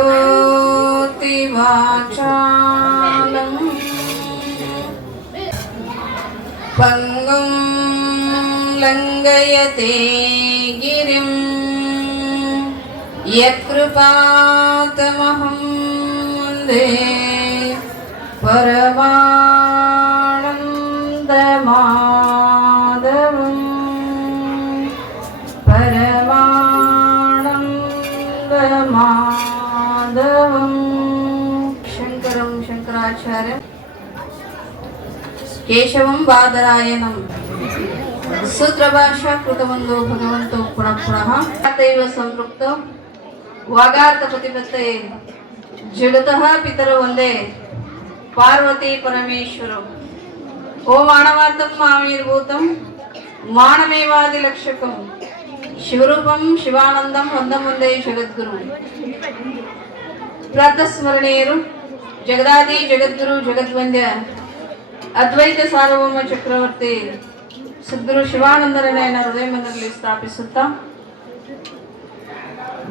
करोति वाचालं पंगुं लंघयते गिरिं यत्कृपातमहं वन्दे परमानन्दमाधवम् परमानन्दमाधवम् शङ्करं शङ्कराचार्यं केशवं बादरायणं सूत्रभाषा कृतवन्दो भगवन्तो पुनः पुनः तथैव संपृक्तो वागार्थप्रतिपत्तये जगतः पितरौ वन्दे पार्वती परमेश्वरौ ओम मानवार्थं मामीर्भूतं मानमेवादिलक्षकं शिवरूपं शिवानन्दं वन्दं वन्दे जगद्गुरुं प्रातस्मरणीयರು ಜಗದಾದಿ ಜಗದ್ಗುರು ಜಗದ್ವಂದ್ಯ ಅದ್ವೈತ ಸಾರ್ವಭೌಮ ಚಕ್ರವರ್ತಿ ಸದ್ಗುರು ಶಿವಾನಂದರನ್ನ ಹೃದಯ ಮಂದಿರದಲ್ಲಿ ಸ್ಥಾಪಿಸುತ್ತಾ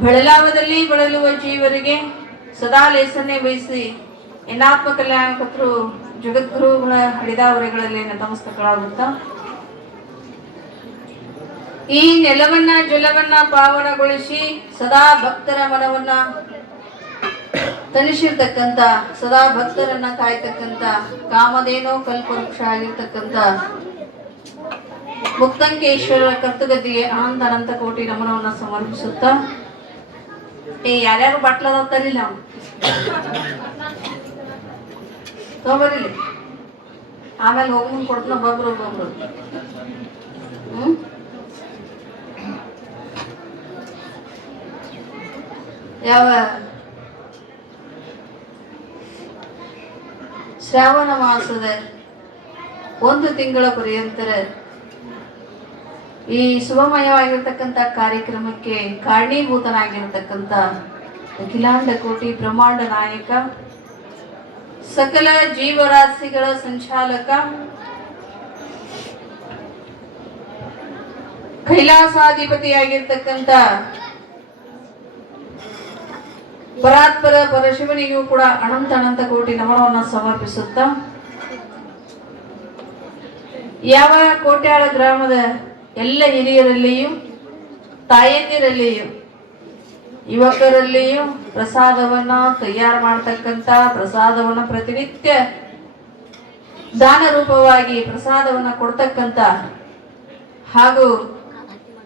ಬೆಳಲಾವದಲ್ಲಿ ಬಳಲುವ ಜೀವರಿಗೆ ಸದಾ ಲೇಸನ್ನೇ ಬಯಸಿ ಎನ್ನಾತ್ಮ ಕಲ್ಯಾಣಕರ್ತರು ಜಗದ್ಗುರುಗಳ ಹಿಡಿದಾವರೆಗಳಲ್ಲಿ ನತಮಸ್ತಕಗಳಾಗುತ್ತಾ ಈ ನೆಲವನ್ನ ಜಲವನ್ನ ಪಾವನಗೊಳಿಸಿ ಸದಾ ಭಕ್ತರ ಮನವನ್ನ ತಣಿಸಿರ್ತಕ್ಕಂಥ ಸದಾ ಭಕ್ತರನ್ನ ಕಾಯ್ತಕ್ಕಂಥ ಕಾಮಧೇನೋ ಕಲ್ಪವೃಕ್ಷ ಆಗಿರ್ತಕ್ಕಂಥ ಮುಕ್ತಂಕೇಶ್ವರರ ಕರ್ತಗದ್ದಿಗೆ ಅನಂತ ಅನಂತ ಕೋಟಿ ನಮನವನ್ನ ಸಮರ್ಪಿಸುತ್ತಾ ಯಾರ್ಯಾರು ಬಾಟ್ಲದ ತರಿಲ್ಲ ತಗೋಬರಿಲಿ ಆಮೇಲೆ ಹೋಗಿ ಕೊಡ್ತಾನ ಒಬ್ಬೊಬ್ರು ಯಾವ ಶ್ರಾವಣ ಮಾಸದ ಒಂದು ತಿಂಗಳ ಪರ್ಯಂತರ ಈ ಶುಭಮಯವಾಗಿರ್ತಕ್ಕಂಥ ಕಾರ್ಯಕ್ರಮಕ್ಕೆ ಕಾರಣೀಭೂತನಾಗಿರತಕ್ಕಂಥ ಅಖಿಲಾಂಡ ಕೋಟಿ ಬ್ರಹ್ಮಾಂಡ ನಾಯಕ ಸಕಲ ಜೀವರಾಶಿಗಳ ಸಂಚಾಲಕ ಕೈಲಾಸಾಧಿಪತಿಯಾಗಿರ್ತಕ್ಕಂಥ ಪರಾತ್ಪರ ಪರಶಿವನಿಗೂ ಕೂಡ ಅನಂತ ಅನಂತ ಕೋಟಿ ನಮನವನ್ನು ಸಮರ್ಪಿಸುತ್ತಾ ಯಾವ ಕೋಟ್ಯಾಳ ಗ್ರಾಮದ ಎಲ್ಲ ಹಿರಿಯರಲ್ಲಿಯೂ ತಾಯಂದಿರಲ್ಲಿಯೂ ಯುವಕರಲ್ಲಿಯೂ ಪ್ರಸಾದವನ್ನ ತಯಾರು ಮಾಡತಕ್ಕಂಥ ಪ್ರಸಾದವನ್ನ ಪ್ರತಿನಿತ್ಯ ದಾನ ರೂಪವಾಗಿ ಪ್ರಸಾದವನ್ನ ಕೊಡ್ತಕ್ಕಂಥ ಹಾಗೂ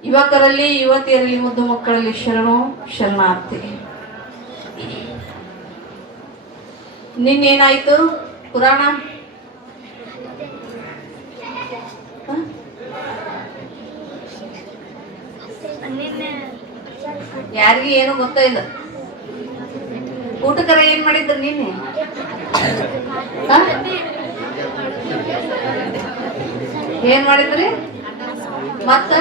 ಯುವಕರಲ್ಲಿ ಯುವತಿಯರಲ್ಲಿ ಮುದ್ದು ಮಕ್ಕಳಲ್ಲಿ ಶರಣು ಶರಣಾರ್ಥಿ. ನಿನ್ನೇನಾಯ್ತು ಪುರಾಣ ಯಾರಿಗೂ ಏನು ಗೊತ್ತ ಇಲ್ಲ. ಊಟಕರ ಏನ್ ಮಾಡಿದ್ರು ನಿನ್ನೆ? ಏನ್ ಮಾಡಿದ್ರಿ? ಮತ್ತ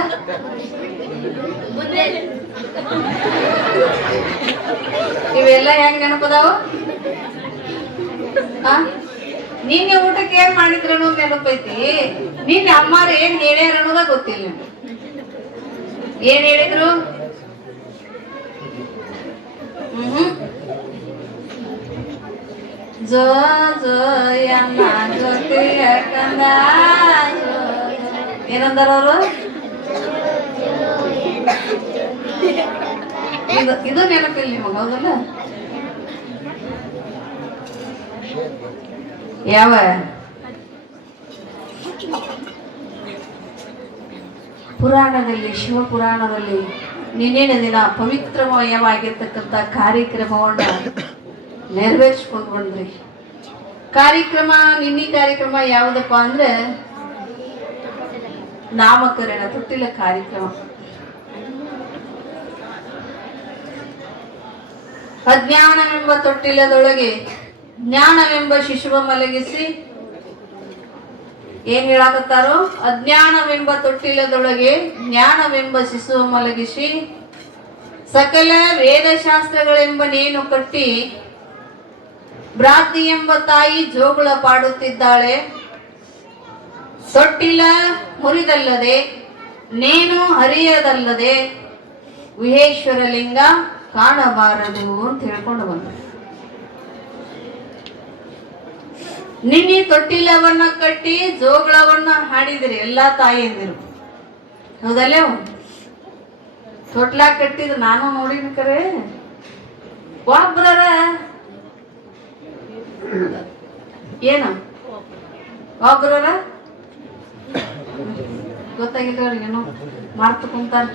ಇವೆಲ್ಲ ಹೆಂಗ್ ನೆನಪದಾವ? ನಿನ್ನೆ ಊಟಕ್ಕೆ ಏನ್ ಮಾಡಿದ್ರು ಅನ್ನೋದು ನೆನಪೈತಿ. ನಿನ್ನೆ ಅಮ್ಮಾರ ಏನ್ ಹೇಳ್ಯಾರ ಅನ್ನೋದ ಗೊತ್ತಿಲ್ಲ. ಏನ್ ಹೇಳಿದ್ರು? ಜೋ ಜೋ ಯಮ್ಮ ಜೊತೆಯ ಕಂದ ಏನಂದಾರ ಅವರು? ಇದು ನೆನಪಿಲ್ಲ ನಿಮಗ? ಹೌದಲ್ಲ? ಯಾವ ಪುರಾಣದಲ್ಲಿ ಶಿವಪುರಾಣದಲ್ಲಿ ನಿನ್ನೇನ ದಿನ ಪವಿತ್ರಮಯವಾಗಿರ್ತಕ್ಕಂಥ ಕಾರ್ಯಕ್ರಮವನ್ನ ನೆರವೇರಿಸ್ಕೊಂಡು ಬಂದ್ರಿ. ನಿನ್ನೆ ಕಾರ್ಯಕ್ರಮ ಯಾವುದಪ್ಪ ಅಂದ್ರೆ ನಾಮಕರಣ ತೊಟ್ಟಿಲ ಕಾರ್ಯಕ್ರಮ. ಅಜ್ಞಾನವೆಂಬ ತೊಟ್ಟಿಲದೊಳಗೆ ಜ್ಞಾನವೆಂಬ ಶಿಶುವ ಮಲಗಿಸಿ ಏನ್ ಹೇಳಾಕತ್ತಾರೋ? ಅಜ್ಞಾನವೆಂಬ ತೊಟ್ಟಿಲದೊಳಗೆ ಜ್ಞಾನವೆಂಬ ಶಿಶುವ ಮಲಗಿಸಿ ಸಕಲ ವೇದಶಾಸ್ತ್ರಗಳೆಂಬ ನೇನು ಕಟ್ಟಿ ಭ್ರಾತಿ ಎಂಬ ತಾಯಿ ಜೋಗುಳ ಪಾಡುತ್ತಿದ್ದಾಳೆ. ತೊಟ್ಟಿಲ ಮುರಿದಲ್ಲದೆ ನೇನು ಹರಿಯದಲ್ಲದೆ ಗುಹೇಶ್ವರ ಲಿಂಗ ಕಾಣಬಾರದು ಅಂತ ಹೇಳ್ಕೊಂಡು ಬಂದ. ನಿನ್ನೆ ತೊಟ್ಟಿಲವನ್ನ ಕಟ್ಟಿ ಜೋಗಳವನ್ನ ಹಾಡಿದ್ರಿ ಎಲ್ಲಾ ತಾಯಿಯಂದಿರು, ಹೌದಲ್ಲೇ? ತೊಟ್ಲ ಕಟ್ಟಿದ್ರು ನಾನು ನೋಡಿನ ಕರೆ. ಒಬ್ರರ ಏನು ಒಬ್ರರ ಗೊತ್ತಾಗಿಲ್ಲ ಅವ್ರಿಗೆ, ಏನೋ ಮಾರ್ತ ಕುಂತಾರ.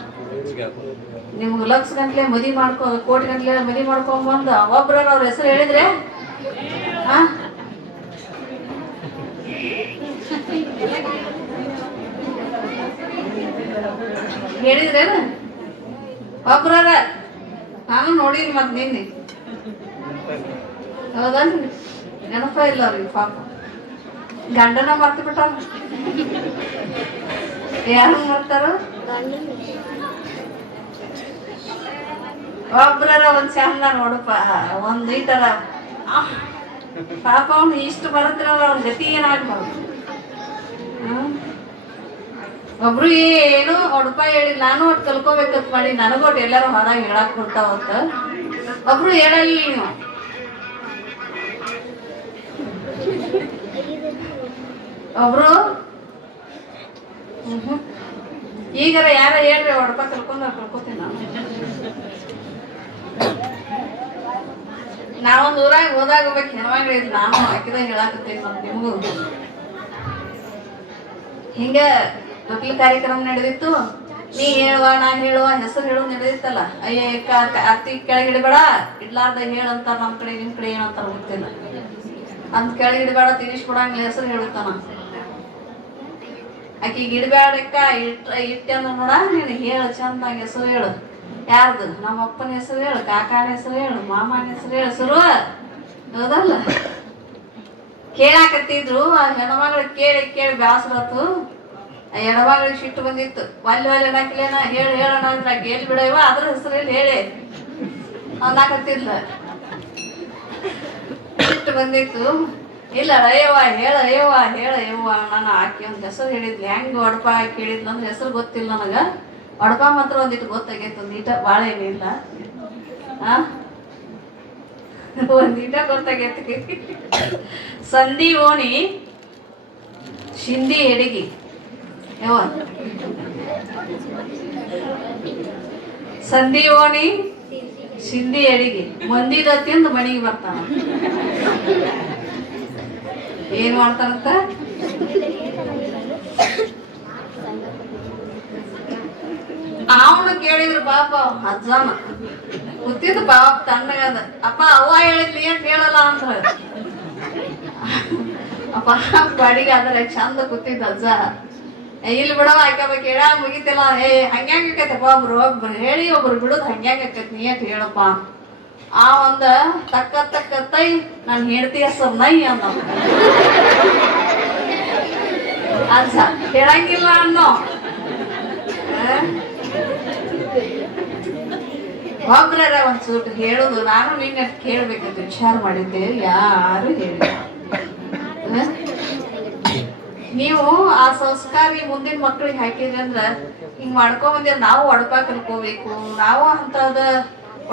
ನಿಮ್ಗೆ ಲಕ್ಷ ಗಂಟ್ಲೆ ಮದಿ ಮಾಡ್ಕೊ, ಕೋಟಿ ಗಂಟ್ಲೆ ಮದಿ ಮಾಡ್ಕೊಂಬಂದ ಒಬ್ರರ ಅವ್ರ ಹೆಸರು ಹೇಳಿದ್ರೆ ಹೇಳಿದ್ರೇನ? ಒಬ್ರರ ನಾನು ನೋಡಿನಿ ಮತ್ ನಿನ್ನೆ, ಹೌದಲ್ರಿ? ನೆನಪ ಇಲ್ಲ ಅವ್ರಿಗೆ ಪಾಪ. ಗಂಡನ ಮರ್ತು ಬಿಟ್ಟಾರ. ಯಾರು ಮಾಡ್ತಾರ? ಒಬ್ರರ ಒಂದ್ ಚಂದ ನೋಡಪ್ಪ, ಒಂದ್ ಈ ತರ ಪಾಪ ಅವ್ನು ಇಷ್ಟು ಬರತ್ರಲ್ಲ, ಅವ್ನ ಗತಿ ಏನಾಗ್ಬಾರ್ದು. ಒಬ್ರು ಏನು ಒಡಪ ಹೇಳಿ ನಾನು ಒಟ್ಟು ಕಲ್ಕೋಬೇಕಂತ ಮಾಡಿ ನನಗೊಟ್ಟು ಎಲ್ಲಾರು ಹೊರಗೆ ಹೇಳಕ್ ಕೊಡ್ತಾವಂತ ಒಬ್ರು ಹೇಳಲ್ಲ. ನೀವು ಒಬ್ರು ಈಗಾರ ಯಾರ ಹೇಳ್ರಿ ಒಡಪ ಕಲ್ಕೋತೀನಿ ನಾನು. ನಾವೊಂದು ಊರಾಗ ಹೋದಾಗ ಹೋಗ್ಬೇಕು ಹೆಣ್ಮಗ್ಳು, ನಾನು ಹಾಕಿದಾಗ ಹೇಳಾಕತ್ತೀನಿ ನಮ್ ನಿಮಗೂ. ಹಿಂಗ ಮಕ್ಳ ಕಾರ್ಯಕ್ರಮ ನಡೆದಿತ್ತು. ನೀ ಹೇಳುವ ನಾ ಹೇಳುವ ಹೆಸರು ಹೇಳುವ ನಡೆದಿತ್ತಲ್ಲ. ಅಯ್ಯ ಅತ್ತಿ ಕೆಳಗಿಡಬೇಡ ಇಡ್ಲಾರ್ದ ಹೇಳಂತಾರ ನಮ್ ಕಡೆ, ನಿಮ್ ಕಡೆ ಏನಂತಾರ ಗೊತ್ತಿಲ್ಲ. ಅಂತ ಕೆಳಗಿಡಬೇಡ ತಿನಿಸ್ಬಿಡಂಗಿಲ್ಲ, ಹೆಸರು ಹೇಳುತ್ತಾನ. ಆಕಿಗೆ ಇಡಬೇಡಕ್ಕ ಇಟ್ಟೆ ಅಂದ್ರ ನೋಡ, ನೀನು ಹೇಳು ಚಂದಾಗಿ ಹೆಸರು ಹೇಳು. ಯಾರ್ದು? ನಮ್ಮ ಅಪ್ಪನ ಹೆಸರು ಹೇಳು, ಕಾಕಾನ ಹೆಸರು ಹೇಳು, ಮಾಮನ ಹೆಸರು ಹೇಳು, ಶುರು. ಹೌದಲ್ಲ? ಕೇಳಾಕತ್ತಿದ್ರು. ಆ ಹೆಣ್ಮಗಳು ಕೇಳಿ ಕೇಳಿ ಬ್ಯಾಸರತ್ತು. ಆ ಹೆಣ್ಮಗಳಿಗೆ ಸಿಟ್ಟು ಬಂದಿತ್ತು. ಒಲ್ಲೆ ನಾಕಿಲೇನ ಹೇಳಿ ಹೇಳೋಣ ಅಂದ್ರೆ ಕೇಳಿ ಬಿಡವ ಅದ್ರ ಹೆಸರಲ್ಲಿ ಹೇಳಿ ಅಂದಾಕತ್ತಿಲ್ಲ. ಸಿಟ್ಟು ಬಂದಿತ್ತು. ಇಲ್ಲ ಅಯ್ಯವ್ವ ಹೇಳಯ್ಯವ್ವ ನಾನು ಆಕಿ ಒಂದು ಹೆಸರು ಹೇಳಿದ್ಲಿ. ಹೆಂಗೆ ಒಡಪ ಆಕಿ ಹೇಳಿದ್ಲು ಅಂದ್ರೆ ಹೆಸರು ಗೊತ್ತಿಲ್ಲ ನನಗೆ. ಒಡಪ ಮಾತ್ರ ಒಂದಿಟ್ಟು ಗೊತ್ತಾಗೈತೆ, ಒಂದೀಟ ಭಾಳ ಏನಿಲ್ಲ. ಒಂದೀಟ ಗೊತ್ತಾಗೈತಿ. ಸಂಧಿ ಓಣಿ ಶಿಂದಿ ಎಡಗಿ ಯಾವ ಸಂಧಿ ಓಣಿ ಶಿಂದಿ ಎಡಗಿ ಮಂದಿದ ತಿಂದು ಮನೆಗೆ ಬರ್ತಾನ. ಏನ್ ಮಾಡ್ತಾನಂತ? ಅವನು ಕೇಳಿದ್ರು ಪಾಪ ಅಜ್ಜಾನ ಕೂತಿದ್ದು ಪಾಪ ತಣ್ಣಗದ. ಅಪ್ಪ ಅವ್ವ ಹೇಳಿದ್ಲಿ ಏನ್ ಹೇಳಲ್ಲ ಅಂದ್ರ ಅಪ್ಪ ಬಾಡಿಗೆ ಆದ್ರೆ ಚಂದ ಕೂತಿದ್ದ ಅಜ್ಜ. ಇಲ್ಲಿ ಬಿಡವ ಆಕೆ ಕೇಳ ಮುಗಿತಿಲ್ಲ. ಹಂಗ್ಯಾಂಗೈತಪ್ಪ ಒಬ್ರು ಹೇಳಿ ಒಬ್ರು ಬಿಡುದು ಹಂಗ್ಯಾಂಗೈತಿ ನೀ ಅಂತ ಹೇಳಪ್ಪ. ಆ ಒಂದ ತಕ್ಕತ್ತೈ ನಾನು ಹೇಳ್ತಿ ಹೆಸರು ನೈ ಅಂದ ಅಜ್ಜ. ಹೇಳಂಗಿಲ್ಲ ಅನ್ನೋ ಒಬ್ರ ಒಂದ್ಸೂಟ್ ಹೇಳುದು. ನಾನು ನಿನ್ನೆ ಕೇಳ್ಬೇಕಂತ ವಿಚಾರ ಮಾಡಿದ್ದೆ, ಯಾರು ಹೇಳಿಲ್ಲ. ನೀವು ಆ ಸಂಸ್ಕಾರಿ ಮುಂದಿನ ಮಕ್ಳಿಗೆ ಹಾಕಿದ್ರಿ ಅಂದ್ರ ಹಿಂಗ್ ಮಾಡ್ಕೊಂಬಂದಿರ. ನಾವು ಒಡಪ ಕಲ್ಕೋಬೇಕು, ನಾವು ಅಂತದ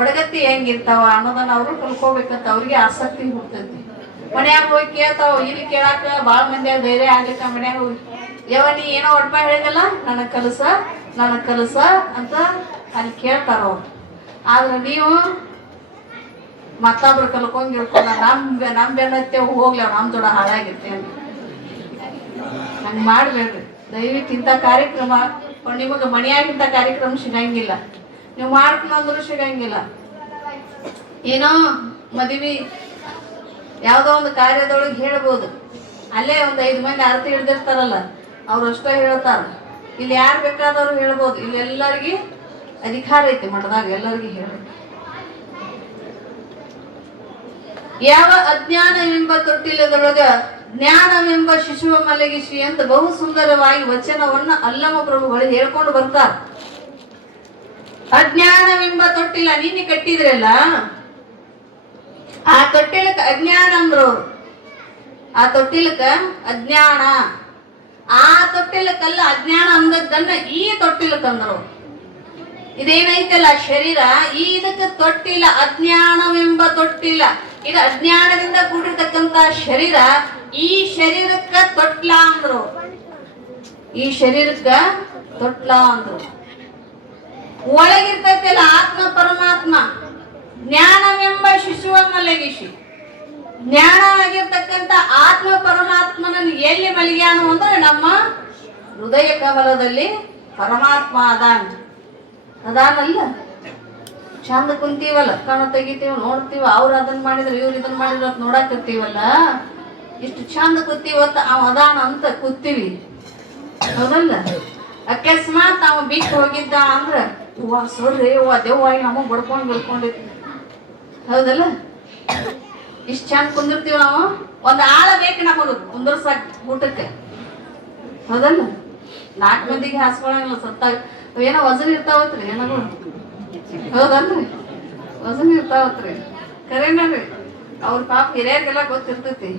ಒಡಗತ್ತಿ ಹೆಂಗಿರ್ತಾವ ಅನ್ನೋದನ್ನ ಅವರು ಕಲ್ಕೋಬೇಕಂತ ಅವ್ರಿಗೆ ಆಸಕ್ತಿ ಹುಡ್ತೈತಿ. ಮನ್ಯಾಗ ಹೋಗಿ ಕೇಳ್ತಾವ. ಇಲ್ಲಿ ಕೇಳಾಕ ಬಾಳ ಮಂದಿಯಾಗ ಧೈರ್ಯ ಆಗ್ಲಿಕ್ಕ ಮನ್ಯಾಗ ಹೋಗಿ ಯಾವ ನೀ ಏನೋ ಒಡಪ ಹೇಳಿದಲ್ಲ ನನಗ್ ಕಲಸ ಅಂತ ಅಲ್ಲಿ ಕೇಳ್ತಾರ ಅವ್ರು. ಆದ್ರೆ ನೀವು ಮತ್ತೊಬ್ರು ಕಲ್ಕೊಂಡ್ ಗಿಳ್ಕೊಂಡ ನಮ್ ಬೆನ್ನತ್ತೇವ್ ಹೋಗ್ಲೇವ್ ನಮ್ ದೊಡ್ಡ ಹಾಳಾಗಿರ್ತೇವೆ. ಹಂಗ ಮಾಡ್ಬೇಡ್ರಿ ದಯವಿಟ್ಟು. ಇಂಥ ಕಾರ್ಯಕ್ರಮ ನಿಮಗ ಮನೆಯಾಗಿಂತ ಕಾರ್ಯಕ್ರಮ ಸಿಗಂಗಿಲ್ಲ. ನೀವು ಮಾಡ್ಕೊಂಡ್ರು ಸಿಗಂಗಿಲ್ಲ. ಏನೋ ಮದುವೆ ಯಾವ್ದೋ ಒಂದು ಕಾರ್ಯದೊಳಗೆ ಹೇಳ್ಬೋದು. ಅಲ್ಲೇ ಒಂದು 5 ಮಂದಿ ಆರತಿ ಹಿಡ್ದಿರ್ತಾರಲ್ಲ, ಅವ್ರು ಅಷ್ಟೇ ಹೇಳ್ತಾರ. ಇಲ್ಲಿ ಯಾರು ಬೇಕಾದವ್ರು ಹೇಳ್ಬೋದು. ಇಲ್ಲಿ ಎಲ್ಲರಿಗೂ ಅಧಿಕಾರ ಐತಿ ಮಠದಾಗ, ಎಲ್ಲರಿಗೂ ಹೇಳಿ. ಯಾವ ಅಜ್ಞಾನವೆಂಬ ತೊಟ್ಟಿಲದೊಳಗ ಜ್ಞಾನವೆಂಬ ಶಿಶುವ ಮಲಗಿಸಿ ಅಂತ ಬಹು ಸುಂದರವಾಗಿ ವಚನವನ್ನ ಅಲ್ಲಮ ಪ್ರಭುಗಳು ಹೇಳ್ಕೊಂಡು ಬರ್ತಾರ. ಅಜ್ಞಾನವೆಂಬ ತೊಟ್ಟಿಲ ನಿನ್ನೆ ಕಟ್ಟಿದ್ರಲ್ಲ, ಆ ತೊಟ್ಟಿಲಕ್ಕ ಅಜ್ಞಾನ ಅಂದ್ರು. ಆ ತೊಟ್ಟಿಲಕ್ಕ ಅಜ್ಞಾನ, ಆ ತೊಟ್ಟಿಲಕ್ಕಲ್ಲ ಅಜ್ಞಾನ ಅಂದದ್ದನ್ನ ಈ ತೊಟ್ಟಿಲಕ್ಕ ಅಂದ್ರು. ಇದೇನೈತಲ್ಲ ಶರೀರ, ಈ ಇದಕ್ಕೆ ತೊಟ್ಟಿಲ್ಲ, ಅಜ್ಞಾನವೆಂಬ ತೊಟ್ಟಿಲ್ಲ. ಇದು ಅಜ್ಞಾನದಿಂದ ಕೂಡಿರ್ತಕ್ಕಂತ ಶರೀರ. ಈ ಶರೀರಕ್ಕ ತೊಟ್ಲ ಅಂದ್ರು, ಈ ಶರೀರಕ್ಕ ತೊಟ್ಲ ಅಂದ್ರು. ಒಳಗಿರ್ತೈತಿಲ್ಲ ಆತ್ಮ ಪರಮಾತ್ಮ, ಜ್ಞಾನವೆಂಬ ಶಿಶುವನ್ನ ಲಗಿಸಿ ಜ್ಞಾನ ಆಗಿರ್ತಕ್ಕಂಥ ಆತ್ಮ ಪರಮಾತ್ಮನ ಎಲ್ಲಿ ಮಲಗ್ಯಾನು ಅಂದ್ರೆ ನಮ್ಮ ಹೃದಯ ಕಮಲದಲ್ಲಿ ಪರಮಾತ್ಮ ಅದಾನಲ್ಲ. ಚಂದ ಕುಂತೀವಲ್ಲ, ಕಣ ತೆಗಿತೀವಿ, ನೋಡ್ತೀವಿ, ಅವ್ರು ಅದನ್ನ ಮಾಡಿದ್ರು ಇವ್ರು ಇದನ್ನ ಮಾಡಿದ್ರು ಅಂತ ನೋಡಾಕತ್ತೀವಲ್ಲ, ಇಷ್ಟು ಚಂದ ಕೂತೀವತ್ತ ಅವ ಅದಾನ ಅಂತ ಕೂತೀವಿ, ಹೌದಲ್ಲ? ಅಕಸ್ಮಾತ್ ಅವ ಬಿಟ್ಟು ಹೋಗಿದ್ದ ಅಂದ್ರ ಹೂವ ಸೊರ್ರಿ ಹೂವ ದೇವ್ವಾಗಿ ನಮಗ್ ಬಡ್ಕೊಂಡಿರ್ಕೊಂಡಿತ್ತು, ಹೌದಲ್ಲ? ಇಷ್ಟು ಚಂದ ಕುಂದಿರ್ತೀವಿ ನಾವು. ಒಂದ್ ಆಳ ಬೇಕು ನಮಗ ಕುಂದರ್ಸಾಕ್ ಊಟಕ್ಕೆ, ಹೌದಲ್ಲ? 4 ಮಂದಿಗೆ ಹಾಸ್ಕೊಳಂಗಿಲ್ಲ, ಸತ್ತಾಗ ಏನೋ ವಜನ್ ಇರ್ತಾವತ್ರಿ, ಏನಾದ್ರು ಹೌದಲ್ರಿ? ವಜನ್ ಇರ್ತಾವತ್ರಿ, ಕರೆನರಿ. ಅವ್ರ ಪಾಪ ಹಿರಿಯರಿಗೆಲ್ಲ ಗೊತ್ತಿರ್ತೈತಿ.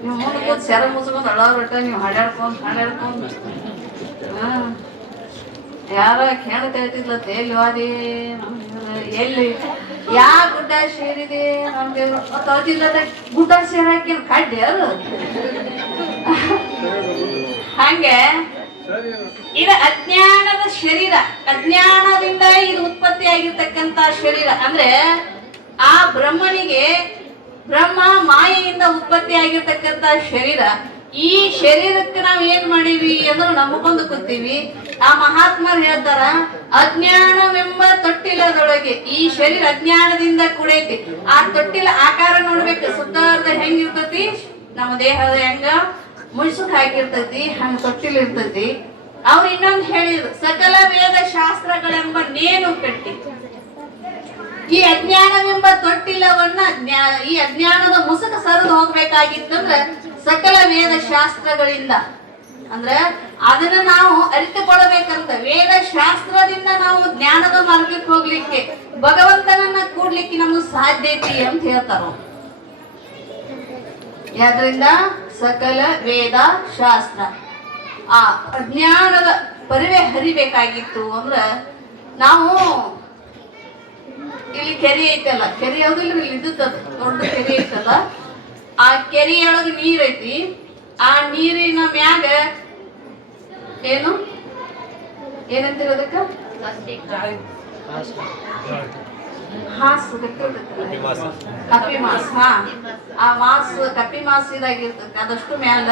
ನೀವು ಮುಂದೆ ಕೂತ್ ಸೆರ ಮುಸ್ಕೊಂಡ್ ಅಳವ್ರಟ ನೀವು ಹಾಡ್ಯಾಡ್ಕೊಂಡ್ ಯಾರ ಕೇಳತ್ ಹೇಳ್ತಿದ್ಲ, ಎಲ್ಲಿ ಎಲ್ಲಿ ಯಾ ಗುಡ್ಡ ಸೇರಿದೆ ನಮ್ಗೆ ತೋತಿಲ್ಲದ ಗುಡ್ಡ ಸೇರಾಕೇನ್ ಕಡ್ಡಿ ಅದು. ಹಂಗೆ ಇದು ಅಜ್ಞಾನದ ಶರೀರ, ಅಜ್ಞಾನದಿಂದ ಇದು ಉತ್ಪತ್ತಿ ಆಗಿರ್ತಕ್ಕಂತ ಶರೀರ. ಅಂದ್ರೆ ಆ ಬ್ರಹ್ಮನಿಗೆ ಬ್ರಹ್ಮ ಮಾಯೆಯಿಂದ ಉತ್ಪತ್ತಿ ಆಗಿರ್ತಕ್ಕಂತ ಶರೀರ. ಈ ಶರೀರಕ್ಕೆ ನಾವ್ ಏನ್ ಮಾಡೀವಿ ಅಂದ್ರೆ ನಂಬ್ಕೊಂಡು ಕೂತೀವಿ. ಆ ಮಹಾತ್ಮರು ಹೇಳ್ತಾರ, ಅಜ್ಞಾನವೆಂಬ ತೊಟ್ಟಿಲದೊಳಗೆ ಈ ಶರೀರ ಅಜ್ಞಾನದಿಂದ ಕೂಡೈತಿ. ಆ ತೊಟ್ಟಿಲ ಆಕಾರ ನೋಡ್ಬೇಕು, ಸುತ್ತಾರ್ದ ಹೆಂಗಿರ್ತತಿ, ನಮ್ಮ ದೇಹದ ಹೆಂಗ ಮುಳ್ಸುಕ್ ಹಾಕಿರ್ತೈತಿ, ಹಂಗ ತೊಟ್ಟಿಲ್ ಇರ್ತೈತಿ. ಅವ್ರು ಇನ್ನೊಂದು ಹೇಳಿದ್ರು, ಸಕಲ ವೇದ ಶಾಸ್ತ್ರಗಳೆಂಬ ನೇನು ಕಟ್ಟಿ ಈ ಅಜ್ಞಾನವೆಂಬ ತೊಟ್ಟಿಲವನ್ನ, ಈ ಅಜ್ಞಾನದ ಮುಸುಕ ಸರಿದು ಹೋಗ್ಬೇಕಾಗಿತ್ತಂದ್ರ ಸಕಲ ವೇದ ಶಾಸ್ತ್ರಗಳಿಂದ, ಅಂದ್ರೆ ಅದನ್ನ ನಾವು ಅರಿತುಕೊಳ್ಳಬೇಕಂತ. ವೇದ ಶಾಸ್ತ್ರದಿಂದ ನಾವು ಜ್ಞಾನದ ಮಾರ್ಗಕ್ಕೆ ಹೋಗ್ಲಿಕ್ಕೆ, ಭಗವಂತನನ್ನ ಕೂಡ್ಲಿಕ್ಕೆ ನಮ್ಗೆ ಸಾಧ್ಯ ಐತಿ ಅಂತ ಹೇಳ್ತಾರ. ಯಾದ್ರಿಂದ ಸಕಲ ವೇದ ಶಾಸ್ತ್ರ ಆ ಅಜ್ಞಾನದ ಪರಿವೆ ಹರಿಬೇಕಾಗಿತ್ತು ಅಂದ್ರ, ನಾವು ಇಲ್ಲಿ ಕೆರೆ ಐತಲ್ಲ, ಕೆರೆ ಯಾವ್ದು ಇಲ್ಲಿ ಇದ್ದದ ದೊಡ್ಡ ಕೆರೆ ಐತಲ್ಲ, ಆ ಕೆರೆಯೊಳಗ ನೀರ್ ಐತಿ. ಆ ನೀರಿನ ಮ್ಯಾಗ ಏನಂತಿರೋದಕ್ಕ ಕಪ್ಪಿ ಮಾಸ್. ಆ ಮಾಸ್ ಕಪ್ಪಿ ಮಾಸ್ ಇದಾಗಿರ್ತೈತಿ. ಅದಷ್ಟು ಮ್ಯಾಲ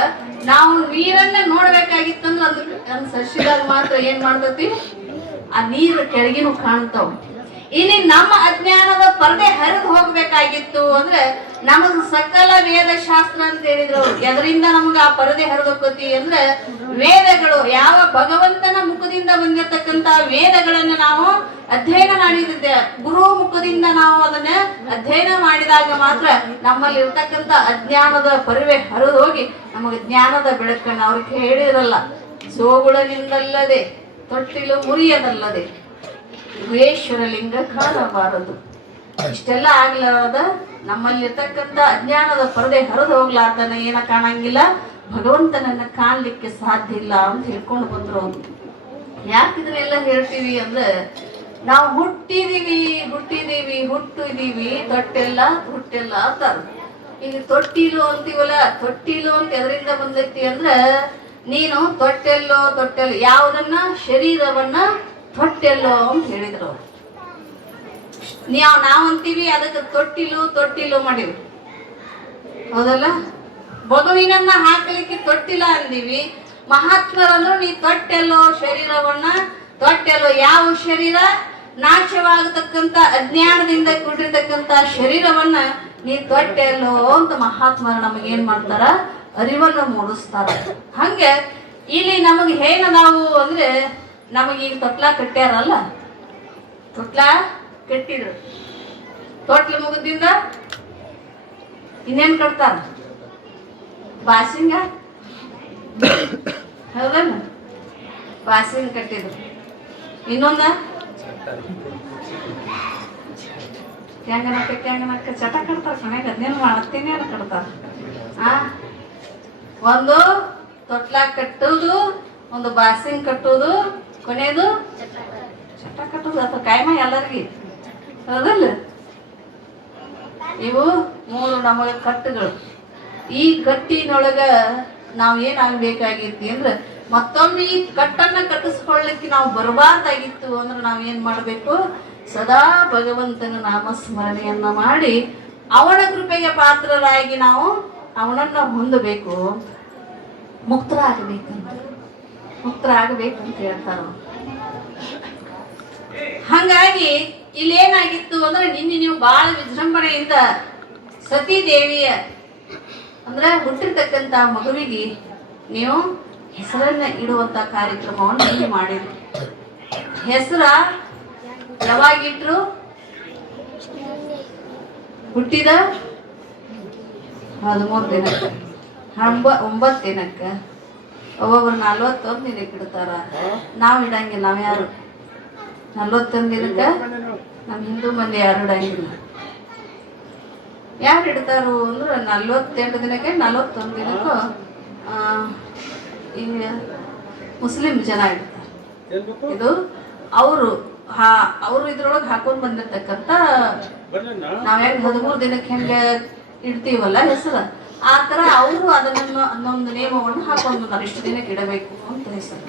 ನಾವು ನೀರನ್ನ ನೋಡ್ಬೇಕಾಗಿತ್ತಂದ್ರ ಅದನ್ನ ಸಸ್ಯದಾಗ ಮಾತ್ರ ಏನ್ ಮಾಡ್ತತಿ, ಆ ನೀರು ಕೆಳಗಿನೂ ಕಾಣ್ತಾವ. ಇಲ್ಲಿ ನಮ್ಮ ಅಜ್ಞಾನದ ಪರದೆ ಹರಿದು ಹೋಗ್ಬೇಕಾಗಿತ್ತು ಅಂದ್ರೆ ನಮಗ್ ಸಕಲ ವೇದ ಶಾಸ್ತ್ರ ಅಂತ ಹೇಳಿದ್ರು. ಎದರಿಂದ ನಮ್ಗ ಆ ಪರದೆ ಹರಿದೋಕತಿ ಅಂದ್ರೆ ವೇದಗಳು, ಯಾವ ಭಗವಂತನ ಮುಖದಿಂದ ಬಂದಿರತಕ್ಕಂತ ವೇದಗಳನ್ನ ನಾವು ಅಧ್ಯಯನ ಮಾಡಿದ್ದೆ, ಗುರು ಮುಖದಿಂದ ನಾವು ಅದನ್ನ ಅಧ್ಯಯನ ಮಾಡಿದಾಗ ಮಾತ್ರ ನಮ್ಮಲ್ಲಿ ಇರ್ತಕ್ಕಂಥ ಅಜ್ಞಾನದ ಪರಿವೆ ಹರಿದು ಹೋಗಿ ನಮಗೆ ಜ್ಞಾನದ ಬೆಳಕನ್ನು ಅವ್ರಿಗೆ ಹೇಳಿರಲ್ಲ. ಸೋಗುಳನಿಂದಲ್ಲದೆ ತೊಟ್ಟಿಲು ಮುರಿಯದಲ್ಲದೆ ಗುಹೇಶ್ವರ ಲಿಂಗ ಕಾಣಬಾರದು. ಇಷ್ಟೆಲ್ಲ ಆಗ್ಲಾರದ ನಮ್ಮಲ್ಲಿರ್ತಕ್ಕಂಥ ಅಜ್ಞಾನದ ಪರದೆ ಹರಿದು ಹೋಗ್ಲಾರ್ದನ ಏನ ಕಾಣಂಗಿಲ್ಲ, ಭಗವಂತನನ್ನ ಕಾಣ್ಲಿಕ್ಕೆ ಸಾಧ್ಯ ಇಲ್ಲ ಅಂತ ಹೇಳ್ಕೊಂಡು ಬಂದ್ರು. ಯಾಕೆ ಇದನ್ನೆಲ್ಲ ಹೇಳ್ತೀವಿ ಅಂದ್ರೆ, ನಾವು ಹುಟ್ಟಿದೀವಿ ತೊಟ್ಟೆಲ್ಲ ಹುಟ್ಟೆಲ್ಲ ಅಂತಾರ. ಈಗ ತೊಟ್ಟಿಲು ಅಂತೀವಲ್ಲ, ತೊಟ್ಟಿಲು ಅಂತ ಎದರಿಂದ ಬಂದೈತಿ ಅಂದ್ರೆ, ನೀನು ತೊಟ್ಟೆಲ್ಲೋ ಯಾವುದನ್ನ ಶರೀರವನ್ನ ತೊಟ್ಟೆಲ್ಲೋ ಅಂತ ಹೇಳಿದ್ರು. ನಾವ್ ಅಂತೀವಿ ಅದಕ್ಕೆ ತೊಟ್ಟಿಲು ಮಾಡಿವಿ, ಹೌದಲ್ಲ? ಮಗುವಿನನ್ನ ಹಾಕಲಿಕ್ಕೆ ತೊಟ್ಟಿಲ್ಲ ಅಂದೀವಿ. ಮಹಾತ್ಮರಂದ್ರು ನೀ ತೊಟ್ಟೆಲ್ಲೋ ಶರೀರವನ್ನ, ತೊಟ್ಟೆಲ್ಲೋ ಯಾವ ಶರೀರ? ನಾಶವಾಗತಕ್ಕಂತ ಅಜ್ಞಾನದಿಂದ ಕೂಡಿರ್ತಕ್ಕಂತ ಶರೀರವನ್ನ ನೀ ತೊಟ್ಟೆಲ್ಲೋ ಅಂತ ಮಹಾತ್ಮರು ನಮಗೇನ್ ಮಾಡ್ತಾರ, ಅರಿವನ್ನ ಮೂಡಿಸ್ತಾರ. ಹಂಗೆ ಇಲ್ಲಿ ನಮಗೆ ಏನದಾವು ಅಂದ್ರೆ, ನಮಗೀಗ ತೊಟ್ಲ ಕಟ್ಟ್ಯಾರಲ್ಲ, ತೊಟ್ಲ ಕಟ್ಟಿದ್ರು, ತೊಟ್ಲ ಮುಗದಿಂದ ಇನ್ನೇನ್ ಕಟ್ತಾರ? ಬಾಸಿಂಗ, ಹೌದಲ್ಲ? ಬಾಸಿಂಗ ಕಟ್ಟಿದ್ರು. ಇನ್ನೊಂದ ಟ್ಯಾಂಗನಕ್ಕ ಚಟ ಕಟ್ತಾರ, ಕೊನೆಗೆ ಅದನ್ನೇನು ಮಾಡ್ತೀನಿ ಕಟ್ತಾರ. ಒಂದು ತೊಟ್ಲ ಕಟ್ಟುವುದು, ಒಂದು ಬಾಸಿಂಗ್ ಕಟ್ಟುವುದು, ಕೊನೆಯದು ಚಟ ಕಟ್ಟೋದು ಅಥವಾ ಕಾಯಮ ಎಲ್ಲರಿಗೆ ಹೌದಲ್ಲ. ಇವು 3 ನಮಗೆ ಕಟ್ಟುಗಳು. ಈ ಕಟ್ಟಿನೊಳಗ ನಾವು ಏನಾಗಬೇಕಾಗಿತ್ತು ಅಂದ್ರೆ ಮತ್ತೊಮ್ಮೆ ಈ ಕಟ್ಟನ್ನ ಕಟ್ಟಿಸ್ಕೊಳ್ಳಿಕ್ಕೆ ನಾವು ಬರಬಾರ್ದಾಗಿತ್ತು ಅಂದ್ರೆ ನಾವು ಏನ್ ಮಾಡಬೇಕು, ಸದಾ ಭಗವಂತನ ನಾಮಸ್ಮರಣೆಯನ್ನ ಮಾಡಿ ಅವನ ಕೃಪೆಗೆ ಪಾತ್ರರಾಗಿ ನಾವು ಅವನನ್ನ ಹೊಂದಬೇಕು, ಮುಕ್ತರಾಗಬೇಕಂತ ಹೇಳ್ತಾರ. ಹಂಗಾಗಿ ಇಲ್ಲೇನಾಗಿತ್ತು ಅಂದ್ರೆ ನಿನ್ನೆ ನೀವು ಬಹಳ ವಿಜೃಂಭಣೆಯಿಂದ ಸತೀದೇವಿಯ ಅಂದ್ರೆ ಹುಟ್ಟಿರ್ತಕ್ಕಂಥ ಮಗುವಿಗೆ ನೀವು ಹೆಸರನ್ನ ಇಡುವಂತ ಕಾರ್ಯಕ್ರಮವನ್ನು ಇಲ್ಲಿ ಮಾಡಿದ್ರು. ಹೆಸರ ಯಾವಾಗಿಟ್ರು? ಹುಟ್ಟಿದ 13 ದಿನಕ್ಕೆ, 9 ದಿನಕ್ಕೆ, ಒಬ್ಬೊಬ್ರು 41 ದಿನಕ್ಕೆ ಇಡ್ತಾರ. ನಾವು ಇಡಂಗಿಲ್ಲ. ನಾವು ಯಾರು 41 ದಿನಕ್ಕೆ ನಮ್ಮ ಹಿಂದೂ ಮಂದಿ ಯಾರು ಇಡಂಗಿಲ್ಲ. ಯಾರು ಇಡ್ತಾರು ಅಂದ್ರೆ 48 ದಿನಕ್ಕೆ 41 ದಿನಕ್ಕೂ ಈ ಮುಸ್ಲಿಂ ಜನ ಇಡ್ತಾರೆ. ಇದು ಅವರು ಇದ್ರೊಳಗೆ ಹಾಕೊಂಡು ಬಂದಿರ್ತಕ್ಕಂಥ ನಾವ್ಯಾಗ 13 ದಿನಕ್ಕೆ ಹೆಂಗೆ ಇಡ್ತೀವಲ್ಲ ಹೆಸರು, ಆ ಥರ ಅವರು ಅದನ್ನೊಂದು ನಿಯಮವನ್ನು ಹಾಕೊಂಡು ಬಂದಾರೆ, ಇಷ್ಟು ದಿನಕ್ಕೆ ಇಡಬೇಕು ಅಂತ ಹೆಸರು.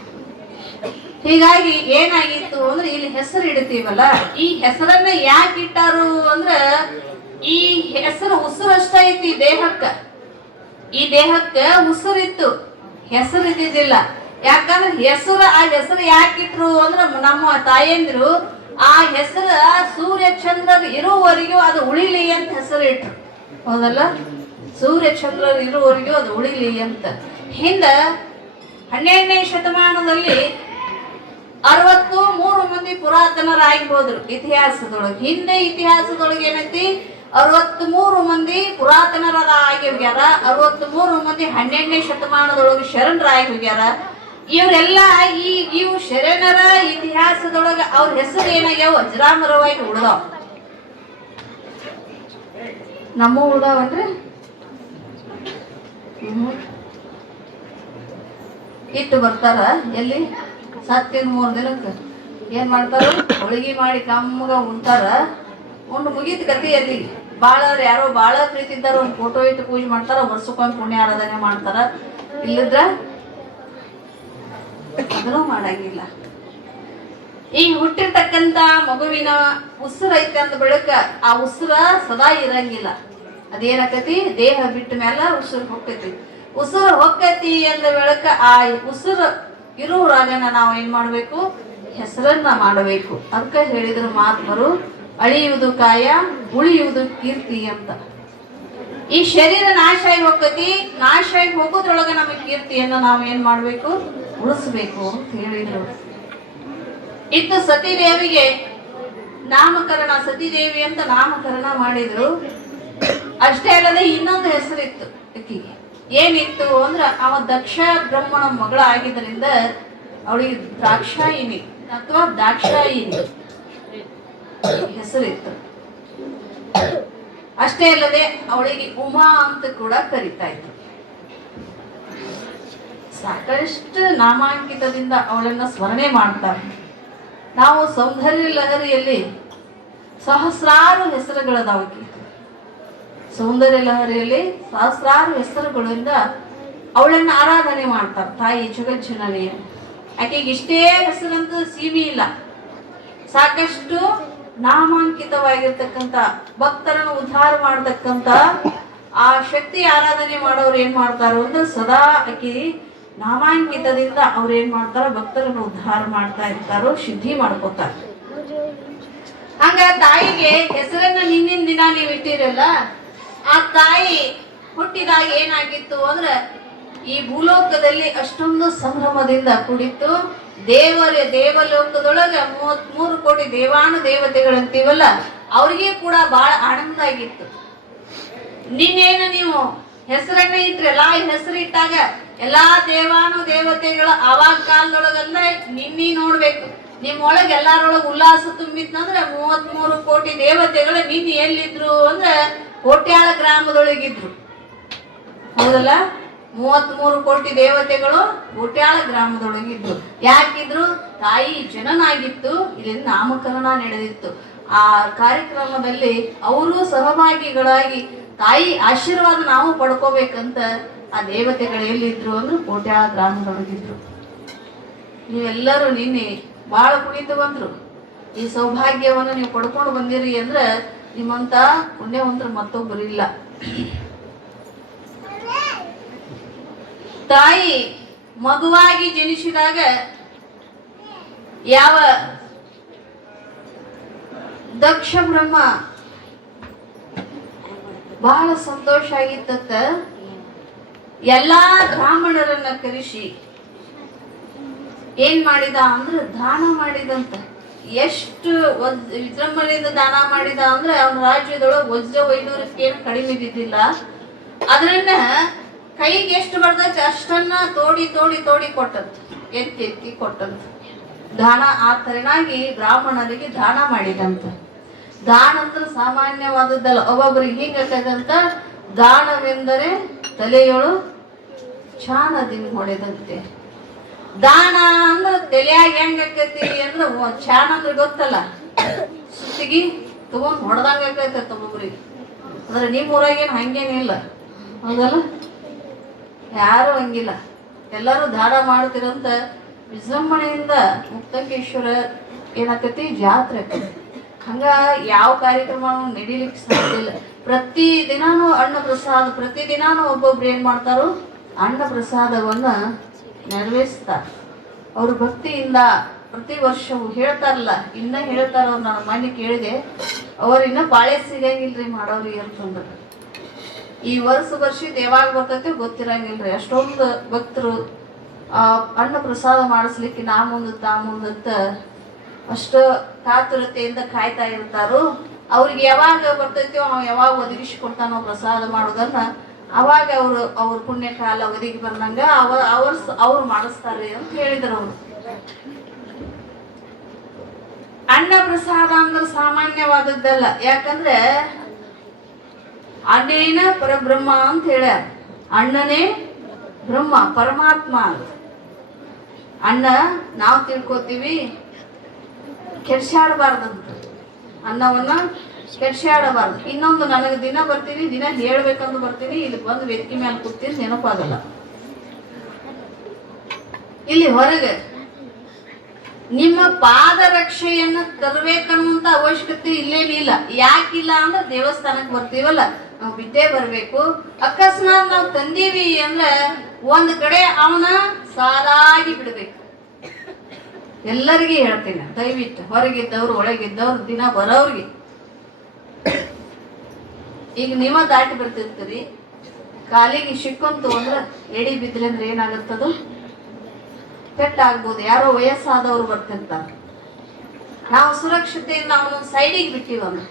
ಹೀಗಾಗಿ ಏನಾಗಿತ್ತು ಅಂದ್ರೆ ಇಲ್ಲಿ ಹೆಸರು ಇಡ್ತೀವಲ್ಲ, ಈ ಹೆಸರನ್ನ ಯಾಕೆ ಇಟ್ಟಾರು ಅಂದ್ರೆ ಈ ಹೆಸರು ಉಸಿರಷ್ಟ ಐತಿ ದೇಹಕ್ಕ. ಈ ದೇಹಕ್ಕೆ ಉಸಿರಿತ್ತು, ಹೆಸರು ಇದ್ದಿದ್ದಿಲ್ಲ. ಯಾಕಂದ್ರೆ ಆ ಹೆಸರು ಯಾಕಿಟ್ರು ಅಂದ್ರೆ ನಮ್ಮ ತಾಯಂದಿರು ಆ ಹೆಸರು ಸೂರ್ಯ ಚಂದ್ರರು ಇರುವವರೆಗೂ ಅದು ಉಳಿಲಿ ಅಂತ ಹೆಸರು ಇಟ್ರು. ಹೌದಲ್ಲ, ಸೂರ್ಯ ಚಂದ್ರರು ಇರುವವರೆಗೂ ಅದು ಉಳಿಲಿ ಅಂತ. ಹಿಂದ 12ನೇ ಶತಮಾನದಲ್ಲಿ 63 ಮಂದಿ ಪುರಾತನರಾಗಿ ಹೋದ್ರು ಇತಿಹಾಸದೊಳಗೆ. ಹಿಂದೆ ಇತಿಹಾಸದೊಳಗೆ ಏನೈತಿ, 63 ಮಂದಿ ಪುರಾತನರಾಗಿ ಹೋಗ್ಯಾರ, 63 ಮಂದಿ 12ನೇ ಶತಮಾನದೊಳಗೆ ಶರಣರಾಗಿ ಹೋಗ್ಯಾರ. ಇವರೆಲ್ಲ ಇವು ಶರಣರ ಇತಿಹಾಸದೊಳಗ ಅವ್ರ ಹೆಸರು ಏನಾಗ್ಯಾವ, ಅಜರಾಮರವಾಗಿ ಉಳ್ದಾವ. ನಮ್ಮ ಉಳ್ದಾವನ್ರಿ ಇಟ್ಟು ಬರ್ತಾರ. ಎಲ್ಲಿ ಸತ್ತಿನ 3 ದಿನಕ್ಕೆ ಏನ್ ಮಾಡ್ತಾರ, ಹೋಳಿಗೆ ಮಾಡಿ ಕಮ್ಮಗ ಉಣ್ತಾರ. ಉಂಡು ಮುಗೀತು ಕತಿ. ಅಲ್ಲಿ ಯಾರೋ ಬಾಳ ಪ್ರೀತಿ ಇದ್ದಾರ, ಒಂದು ಫೋಟೋ ಇಟ್ಟು ಪೂಜೆ ಮಾಡ್ತಾರ, ವರ್ಷಕ್ಕೊಮ್ಮೆ ಪುಣ್ಯ ಆರಾಧನೆ ಮಾಡ್ತಾರ. ಇಲ್ಲದ್ರ ಅದನ್ನು ಮಾಡಂಗಿಲ್ಲ. ಈ ಹುಟ್ಟಿರ್ತಕ್ಕಂತ ಮಗುವಿನ ಉಸಿರು ಐತೆ ಅಂದ ಬಳಿಕ ಆ ಉಸಿರ ಸದಾ ಇರಂಗಿಲ್ಲ. ಅದೇನಾಕತಿ, ದೇಹ ಬಿಟ್ಟ ಮೇಲೆ ಉಸಿರು ಹೊಕ್ಕತಿ. ಉಸಿರು ಹೊಕ್ಕತಿ ಅಂದ ಬಳಿಕ ಆ ಉಸಿರು ಇರುವರಾಗನ ನಾವು ಏನ್ ಮಾಡ್ಬೇಕು, ಹೆಸರನ್ನ ಮಾಡಬೇಕು. ಅದಕ್ಕೆ ಹೇಳಿದ್ರು ಮಹಾತ್ಮರು, ಅಳಿಯುವುದು ಕಾಯ, ಉಳಿಯುವುದು ಕೀರ್ತಿ ಅಂತ. ಈ ಶರೀರ ನಾಶ ಆಗಿ ಹೋಗ್ತತಿ, ನಾಶ ಆಗಿ ಹೋಗೋದ್ರೊಳಗ ನಮಗೆ ಕೀರ್ತಿಯನ್ನ ನಾವು ಏನ್ ಮಾಡ್ಬೇಕು, ಉಳಿಸ್ಬೇಕು ಅಂತ ಹೇಳಿದ್ರು. ಇತ್ತು ಸತೀದೇವಿಗೆ ನಾಮಕರಣ, ಸತೀದೇವಿ ಅಂತ ನಾಮಕರಣ ಮಾಡಿದ್ರು. ಅಷ್ಟೇ ಅಲ್ಲದೆ ಇನ್ನೊಂದು ಹೆಸರಿತ್ತು ಆಕಿಗೆ. ಏನಿತ್ತು ಅಂದ್ರೆ ಅವ ದಕ್ಷ ಬ್ರಹ್ಮಣ ಮಗಳ ಆಗಿದ್ದರಿಂದ ಅವಳಿಗೆ ದ್ರಾಕ್ಷಾಯಿನಿ ಅಥವಾ ದಾಕ್ಷಾಯಿನಿ ಹೆಸರಿತ್ತು. ಅಷ್ಟೇ ಅಲ್ಲದೆ ಅವಳಿಗೆ ಉಮಾ ಅಂತ ಕೂಡ ಕರೀತಾ ಇದ್ರು. ಸಾಕಷ್ಟು ನಾಮಾಂಕಿತದಿಂದ ಅವಳನ್ನ ಸ್ಮರಣೆ ಮಾಡ್ತಾರೆ. ನಾವು ಸೌಂದರ್ಯ ಲಹರಿಯಲ್ಲಿ ಸಹಸ್ರಾರು ಹೆಸರುಗಳದಾವಕ್ಕೆ. ಸೌಂದರ್ಯ ಲಹರಿಯಲ್ಲಿ ಸಹಸ್ರಾರು ಹೆಸರುಗಳಿಂದ ಅವಳನ್ನ ಆರಾಧನೆ ಮಾಡ್ತಾರೆ. ತಾಯಿ ಜಗಜ್ಜನನಿ ಆಕೆಗೆ ಇಷ್ಟೇ ಹೆಸರಂತೂ ಸೀಮಿ ಇಲ್ಲ. ಸಾಕಷ್ಟು ನಾಮಾಂಕಿತವಾಗಿರ್ತಕ್ಕಂಥ ಭಕ್ತರನ್ನು ಉದ್ಧಾರ ಮಾಡತಕ್ಕಂಥ ಆ ಶಕ್ತಿ ಆರಾಧನೆ ಮಾಡೋರು ಏನ್ ಮಾಡ್ತಾರೋ ಅಂದ್ರೆ ಸದಾ ಆಕಿ ನಾಮಾಂಕಿತದಿಂದ ಅವ್ರು ಏನ್ ಮಾಡ್ತಾರ, ಭಕ್ತರನ್ನು ಉದ್ಧಾರ ಮಾಡ್ತಾ ಇರ್ತಾರೋ, ಸಿದ್ಧಿ ಮಾಡ್ಕೋತಾರ. ಹಂಗ ತಾಯಿಗೆ ಹೆಸರನ್ನ ನಿನ್ನಿನ ದಿನ ನೀವು ಇಟ್ಟಿರಲ್ಲ, ಆ ತಾಯಿ ಹುಟ್ಟಿದಾಗ ಏನಾಗಿತ್ತು ಅಂದ್ರೆ ಈ ಭೂಲೋಕದಲ್ಲಿ ಅಷ್ಟೊಂದು ಸಂಭ್ರಮದಿಂದ ಕೂಡಿತ್ತು. ದೇವಲೋಕದೊಳಗ 33 ಕೋಟಿ ದೇವಾನು ದೇವತೆಗಳಂತೀವಲ್ಲ, ಅವ್ರಿಗೆ ಕೂಡ ಬಹಳ ಆನಂದ ಆಗಿತ್ತು. ನಿನ್ನೇನು ನೀವು ಹೆಸರನ್ನ ಇಟ್ರಲ್ಲ, ಈ ಹೆಸರು ಇಟ್ಟಾಗ ಎಲ್ಲಾ ದೇವಾನು ದೇವತೆಗಳ ಆವಾಗ ಕಾಲದೊಳಗಲ್ಲ ನಿನ್ನೆ ನೋಡ್ಬೇಕು, ನಿಮ್ಮೊಳಗೆ ಎಲ್ಲಾರೊಳಗೆ ಉಲ್ಲಾಸ ತುಂಬಿತ್ತಂದ್ರೆ 33 ಕೋಟಿ ದೇವತೆಗಳು ನಿನ್ನೆ ಎಲ್ಲಿದ್ರು ಅಂದ್ರೆ ಕೋಟ್ಯಾಳ ಗ್ರಾಮದೊಳಗಿದ್ರು. ಹೌದಲ್ಲ, 33 ಕೋಟಿ ದೇವತೆಗಳು ಕೋಟ್ಯಾಳ ಗ್ರಾಮದೊಳಗಿದ್ರು. ಯಾಕಿದ್ರು? ತಾಯಿ ಜನನಾಗಿತ್ತು, ಇಲ್ಲಿ ನಾಮಕರಣ ನಡೆದಿತ್ತು. ಆ ಕಾರ್ಯಕ್ರಮದಲ್ಲಿ ಅವರು ಸಹಭಾಗಿಗಳಾಗಿ ತಾಯಿ ಆಶೀರ್ವಾದ ನಾವು ಪಡ್ಕೋಬೇಕಂತ ಆ ದೇವತೆಗಳು ಎಲ್ಲಿದ್ರು ಅಂದ್ರೆ ಕೋಟ್ಯಾಳ ಗ್ರಾಮದೊಳಗಿದ್ರು. ನೀವೆಲ್ಲರೂ ನಿನ್ನೆ ಬಹಳ ಕುಣಿತು ಬಂದ್ರು. ಈ ಸೌಭಾಗ್ಯವನ್ನು ನೀವು ಪಡ್ಕೊಂಡು ಬಂದಿರಿ ಅಂದ್ರೆ ನಿಮ್ಮಂತ ಪುಣ್ಯವಂತರು ಮತ್ತೊಬ್ಬರು ಇಲ್ಲ. ತಾಯಿ ಮಗುವಾಗಿ ಜನಿಸಿದಾಗ ಯಾವ ದಕ್ಷ ಬ್ರಹ್ಮ ಬಹಳ ಸಂತೋಷ ಆಗಿತ್ತ. ಎಲ್ಲಾ ಬ್ರಾಹ್ಮಣರನ್ನ ಕರೆಸಿ ಏನ್ ಮಾಡಿದ ಅಂದ್ರೆ ದಾನ ಮಾಡಿದಂತ. ಎಷ್ಟು ವಿಜೃಂಭಣೆಯಿಂದ ದಾನ ಮಾಡಿದ ಅಂದ್ರೆ ಅವನ ರಾಜ್ಯದೊಳಗೆ ವಜ್ರ ವೈಡೂರ್ಯಕ್ಕೇನು ಕಡಿಮೆ ಇದ್ದಿದ್ದಿಲ್ಲ. ಅದನ್ನ ಕೈಗೆ ಎಷ್ಟು ಬರ್ತೈತೆ ಅಷ್ಟನ್ನ ತೋಡಿ ತೋಡಿ ತೋಡಿ ಕೊಟ್ಟಂತ, ಎತ್ತಿ ಎತ್ತಿ ಕೊಟ್ಟಂತ ದಾನ. ಆ ತರನಾಗಿ ಬ್ರಾಹ್ಮಣರಿಗೆ ದಾನ ಮಾಡಿದಂತ. ದಾನ ಅಂದ್ರೆ ಸಾಮಾನ್ಯವಾದದ್ದಲ್ಲ. ಒಬ್ಬೊಬ್ಬರಿಗೆ ಹಿಂಗಂತ ದಾನವೆಂದರೆ ತಲೆಯೊಳು ಚಾಣದಿಂದ ಹೊಡೆದಂತೆ. ದಾನ ಅಂದ್ರೆ ತಲೆಯಾಗ ಹೆಂಗ ಆಕೈತಿ ಅಂದ್ರೆ ಚಾಣ ಅಂದ್ರೆ ಗೊತ್ತಲ್ಲ, ಸುತ್ತಿಗೆ ತಗೊಂಡ್ ಹೊಡೆದಂಗ ಆಕೈತ ಒಬ್ಬೊಬ್ರಿಗೆ. ಅಂದ್ರೆ ನಿಮ್ಮ ಊರಾಗೇನು ಹಂಗೇನಿಲ್ಲ, ಹೌದಲ್ಲ? ಯಾರು ಹಂಗಿಲ್ಲ, ಎಲ್ಲರೂ ದಾನ ಮಾಡ್ತಿರಂತ ವಿಜೃಂಭಣೆಯಿಂದ ಮುಕ್ತಂಕೇಶ್ವರ ಏನಾಕತಿ ಜಾತ್ರೆ ಆಕತಿ. ಹಂಗ ಯಾವ ಕಾರ್ಯಕ್ರಮ ನಡೀಲಿಕ್ಕೆ ಸಾಧ್ಯ ಇಲ್ಲ. ಪ್ರತಿ ದಿನಾನು ಅನ್ನ ಪ್ರಸಾದ, ಪ್ರತಿ ದಿನಾನು ಒಬ್ಬೊಬ್ರು ಏನ್ ಮಾಡ್ತಾರೋ ಅನ್ನ ಪ್ರಸಾದವನ್ನ ನೆರವೇರಿಸ್ತಾರ. ಅವ್ರ ಭಕ್ತಿಯಿಂದ ಪ್ರತಿ ವರ್ಷವೂ ಹೇಳ್ತಾರಲ್ಲ, ಇನ್ನ ಹೇಳ್ತಾರ. ಅವ್ರು ನಾನು ಮನೆ ಕೇಳಿದೆ, ಅವ್ರಿನ್ನ ಬಾಳೆ ಸಿಗಂಗಿಲ್ರಿ ಮಾಡೋರಿ ಅಂತಂದ್ರೆ. ಈ ವರ್ಷದ ಯಾವಾಗ ಬರ್ತೈತೆ ಗೊತ್ತಿರಂಗಿಲ್ರಿ. ಅಷ್ಟೊಂದು ಭಕ್ತರು ಅನ್ನ ಪ್ರಸಾದ ಮಾಡಿಸ್ಲಿಕ್ಕೆ ನಾ ಮುಂದೆ ತಾ ಮುಂದತ್ತ ಅಷ್ಟು ಕಾತುರತೆಯಿಂದ ಕಾಯ್ತಾ ಇರ್ತಾರೋ. ಅವ್ರಿಗೆ ಯಾವಾಗ ಬರ್ತೈತೋ ಅವ ಯಾವಾಗ ಒದಗಿಸಿಕೊಡ್ತಾನೋ ಪ್ರಸಾದ ಮಾಡೋದನ್ನ, ಅವಾಗ ಅವ್ರ ಪುಣ್ಯ ಕಾಲ ಒದಗಿ ಬಂದಂಗ ಅವ್ರು ಮಾಡಿಸ್ತಾರೆ ಅಂತ ಹೇಳಿದ್ರು ಅವರು. ಅನ್ನ ಪ್ರಸಾದ ಅಂದ್ರೆ ಸಾಮಾನ್ಯವಾದದ್ದಲ್ಲ. ಯಾಕಂದ್ರೆ ಅನ್ನೇನ ಪರಬ್ರಹ್ಮ ಅಂತ ಹೇಳ್ಯಾರ. ಅಣ್ಣನೇ ಬ್ರಹ್ಮ, ಪರಮಾತ್ಮ ಅಂತ. ಅನ್ನ ನಾವು ತಿಳ್ಕೊತೀವಿ ಕೆಡ್ಸಾಡಬಾರ್ದಂತ, ಅನ್ನವನ್ನ ಕೆಡ್ಸಾಡಬಾರ್ದು. ಇನ್ನೊಂದು, ನನಗೆ ದಿನ ಬರ್ತೀನಿ, ದಿನ ಹೇಳ್ಬೇಕಂದು ಬರ್ತೀನಿ, ಇಲ್ಲಿ ಬಂದು ವೇದಿಕೆ ಮೇಲೆ ಕೂತೀನಿ, ನೆನಪಾಗಲ್ಲ. ಇಲ್ಲಿ ಹೊರಗೆ ನಿಮ್ಮ ಪಾದರಕ್ಷೆಯನ್ನ ತರಬೇಕನ್ನುವಂತ ಅವಶ್ಯಕತೆ ಇಲ್ಲೇನಿಲ್ಲ. ಯಾಕಿಲ್ಲ ಅಂದ್ರೆ ದೇವಸ್ಥಾನಕ್ಕೆ ಬರ್ತೀವಲ್ಲ, ನಾವು ಬಿದ್ದೇ ಬರ್ಬೇಕು. ಅಕಸ್ಮಾತ್ ನಾವು ತಂದೀವಿ ಅಂದ್ರೆ ಒಂದ್ ಕಡೆ ಅವನ ಸಾಲಾಗಿ ಬಿಡ್ಬೇಕು. ಎಲ್ಲರಿಗೂ ಹೇಳ್ತೀನಿ, ದಯವಿಟ್ಟು ಹೊರಗಿದ್ದವ್ರು ಒಳಗಿದ್ದವ್ರು ದಿನ ಬರೋವ್ರಿಗೆ. ಈಗ ನೀವ ದಾಟಿ ಬರ್ತಿರ್ತೀರಿ, ಕಾಲಿಗೆ ಶಿಕ್ಕಂತು ಅಂದ್ರೆ ಎಡಿ ಬಿದ್ರಿ ಅಂದ್ರೆ ಏನಾಗುತ್ತದು? ಪೆಟ್ಟಾಗ್ಬೋದು. ಯಾರೋ ವಯಸ್ಸಾದವ್ರು ಬರ್ತಿರ್ತಾರೆ, ನಾವು ಸುರಕ್ಷತೆಯಿಂದ ಅವನು ಸೈಡಿಗೆ ಬಿಟ್ಟಿವನು,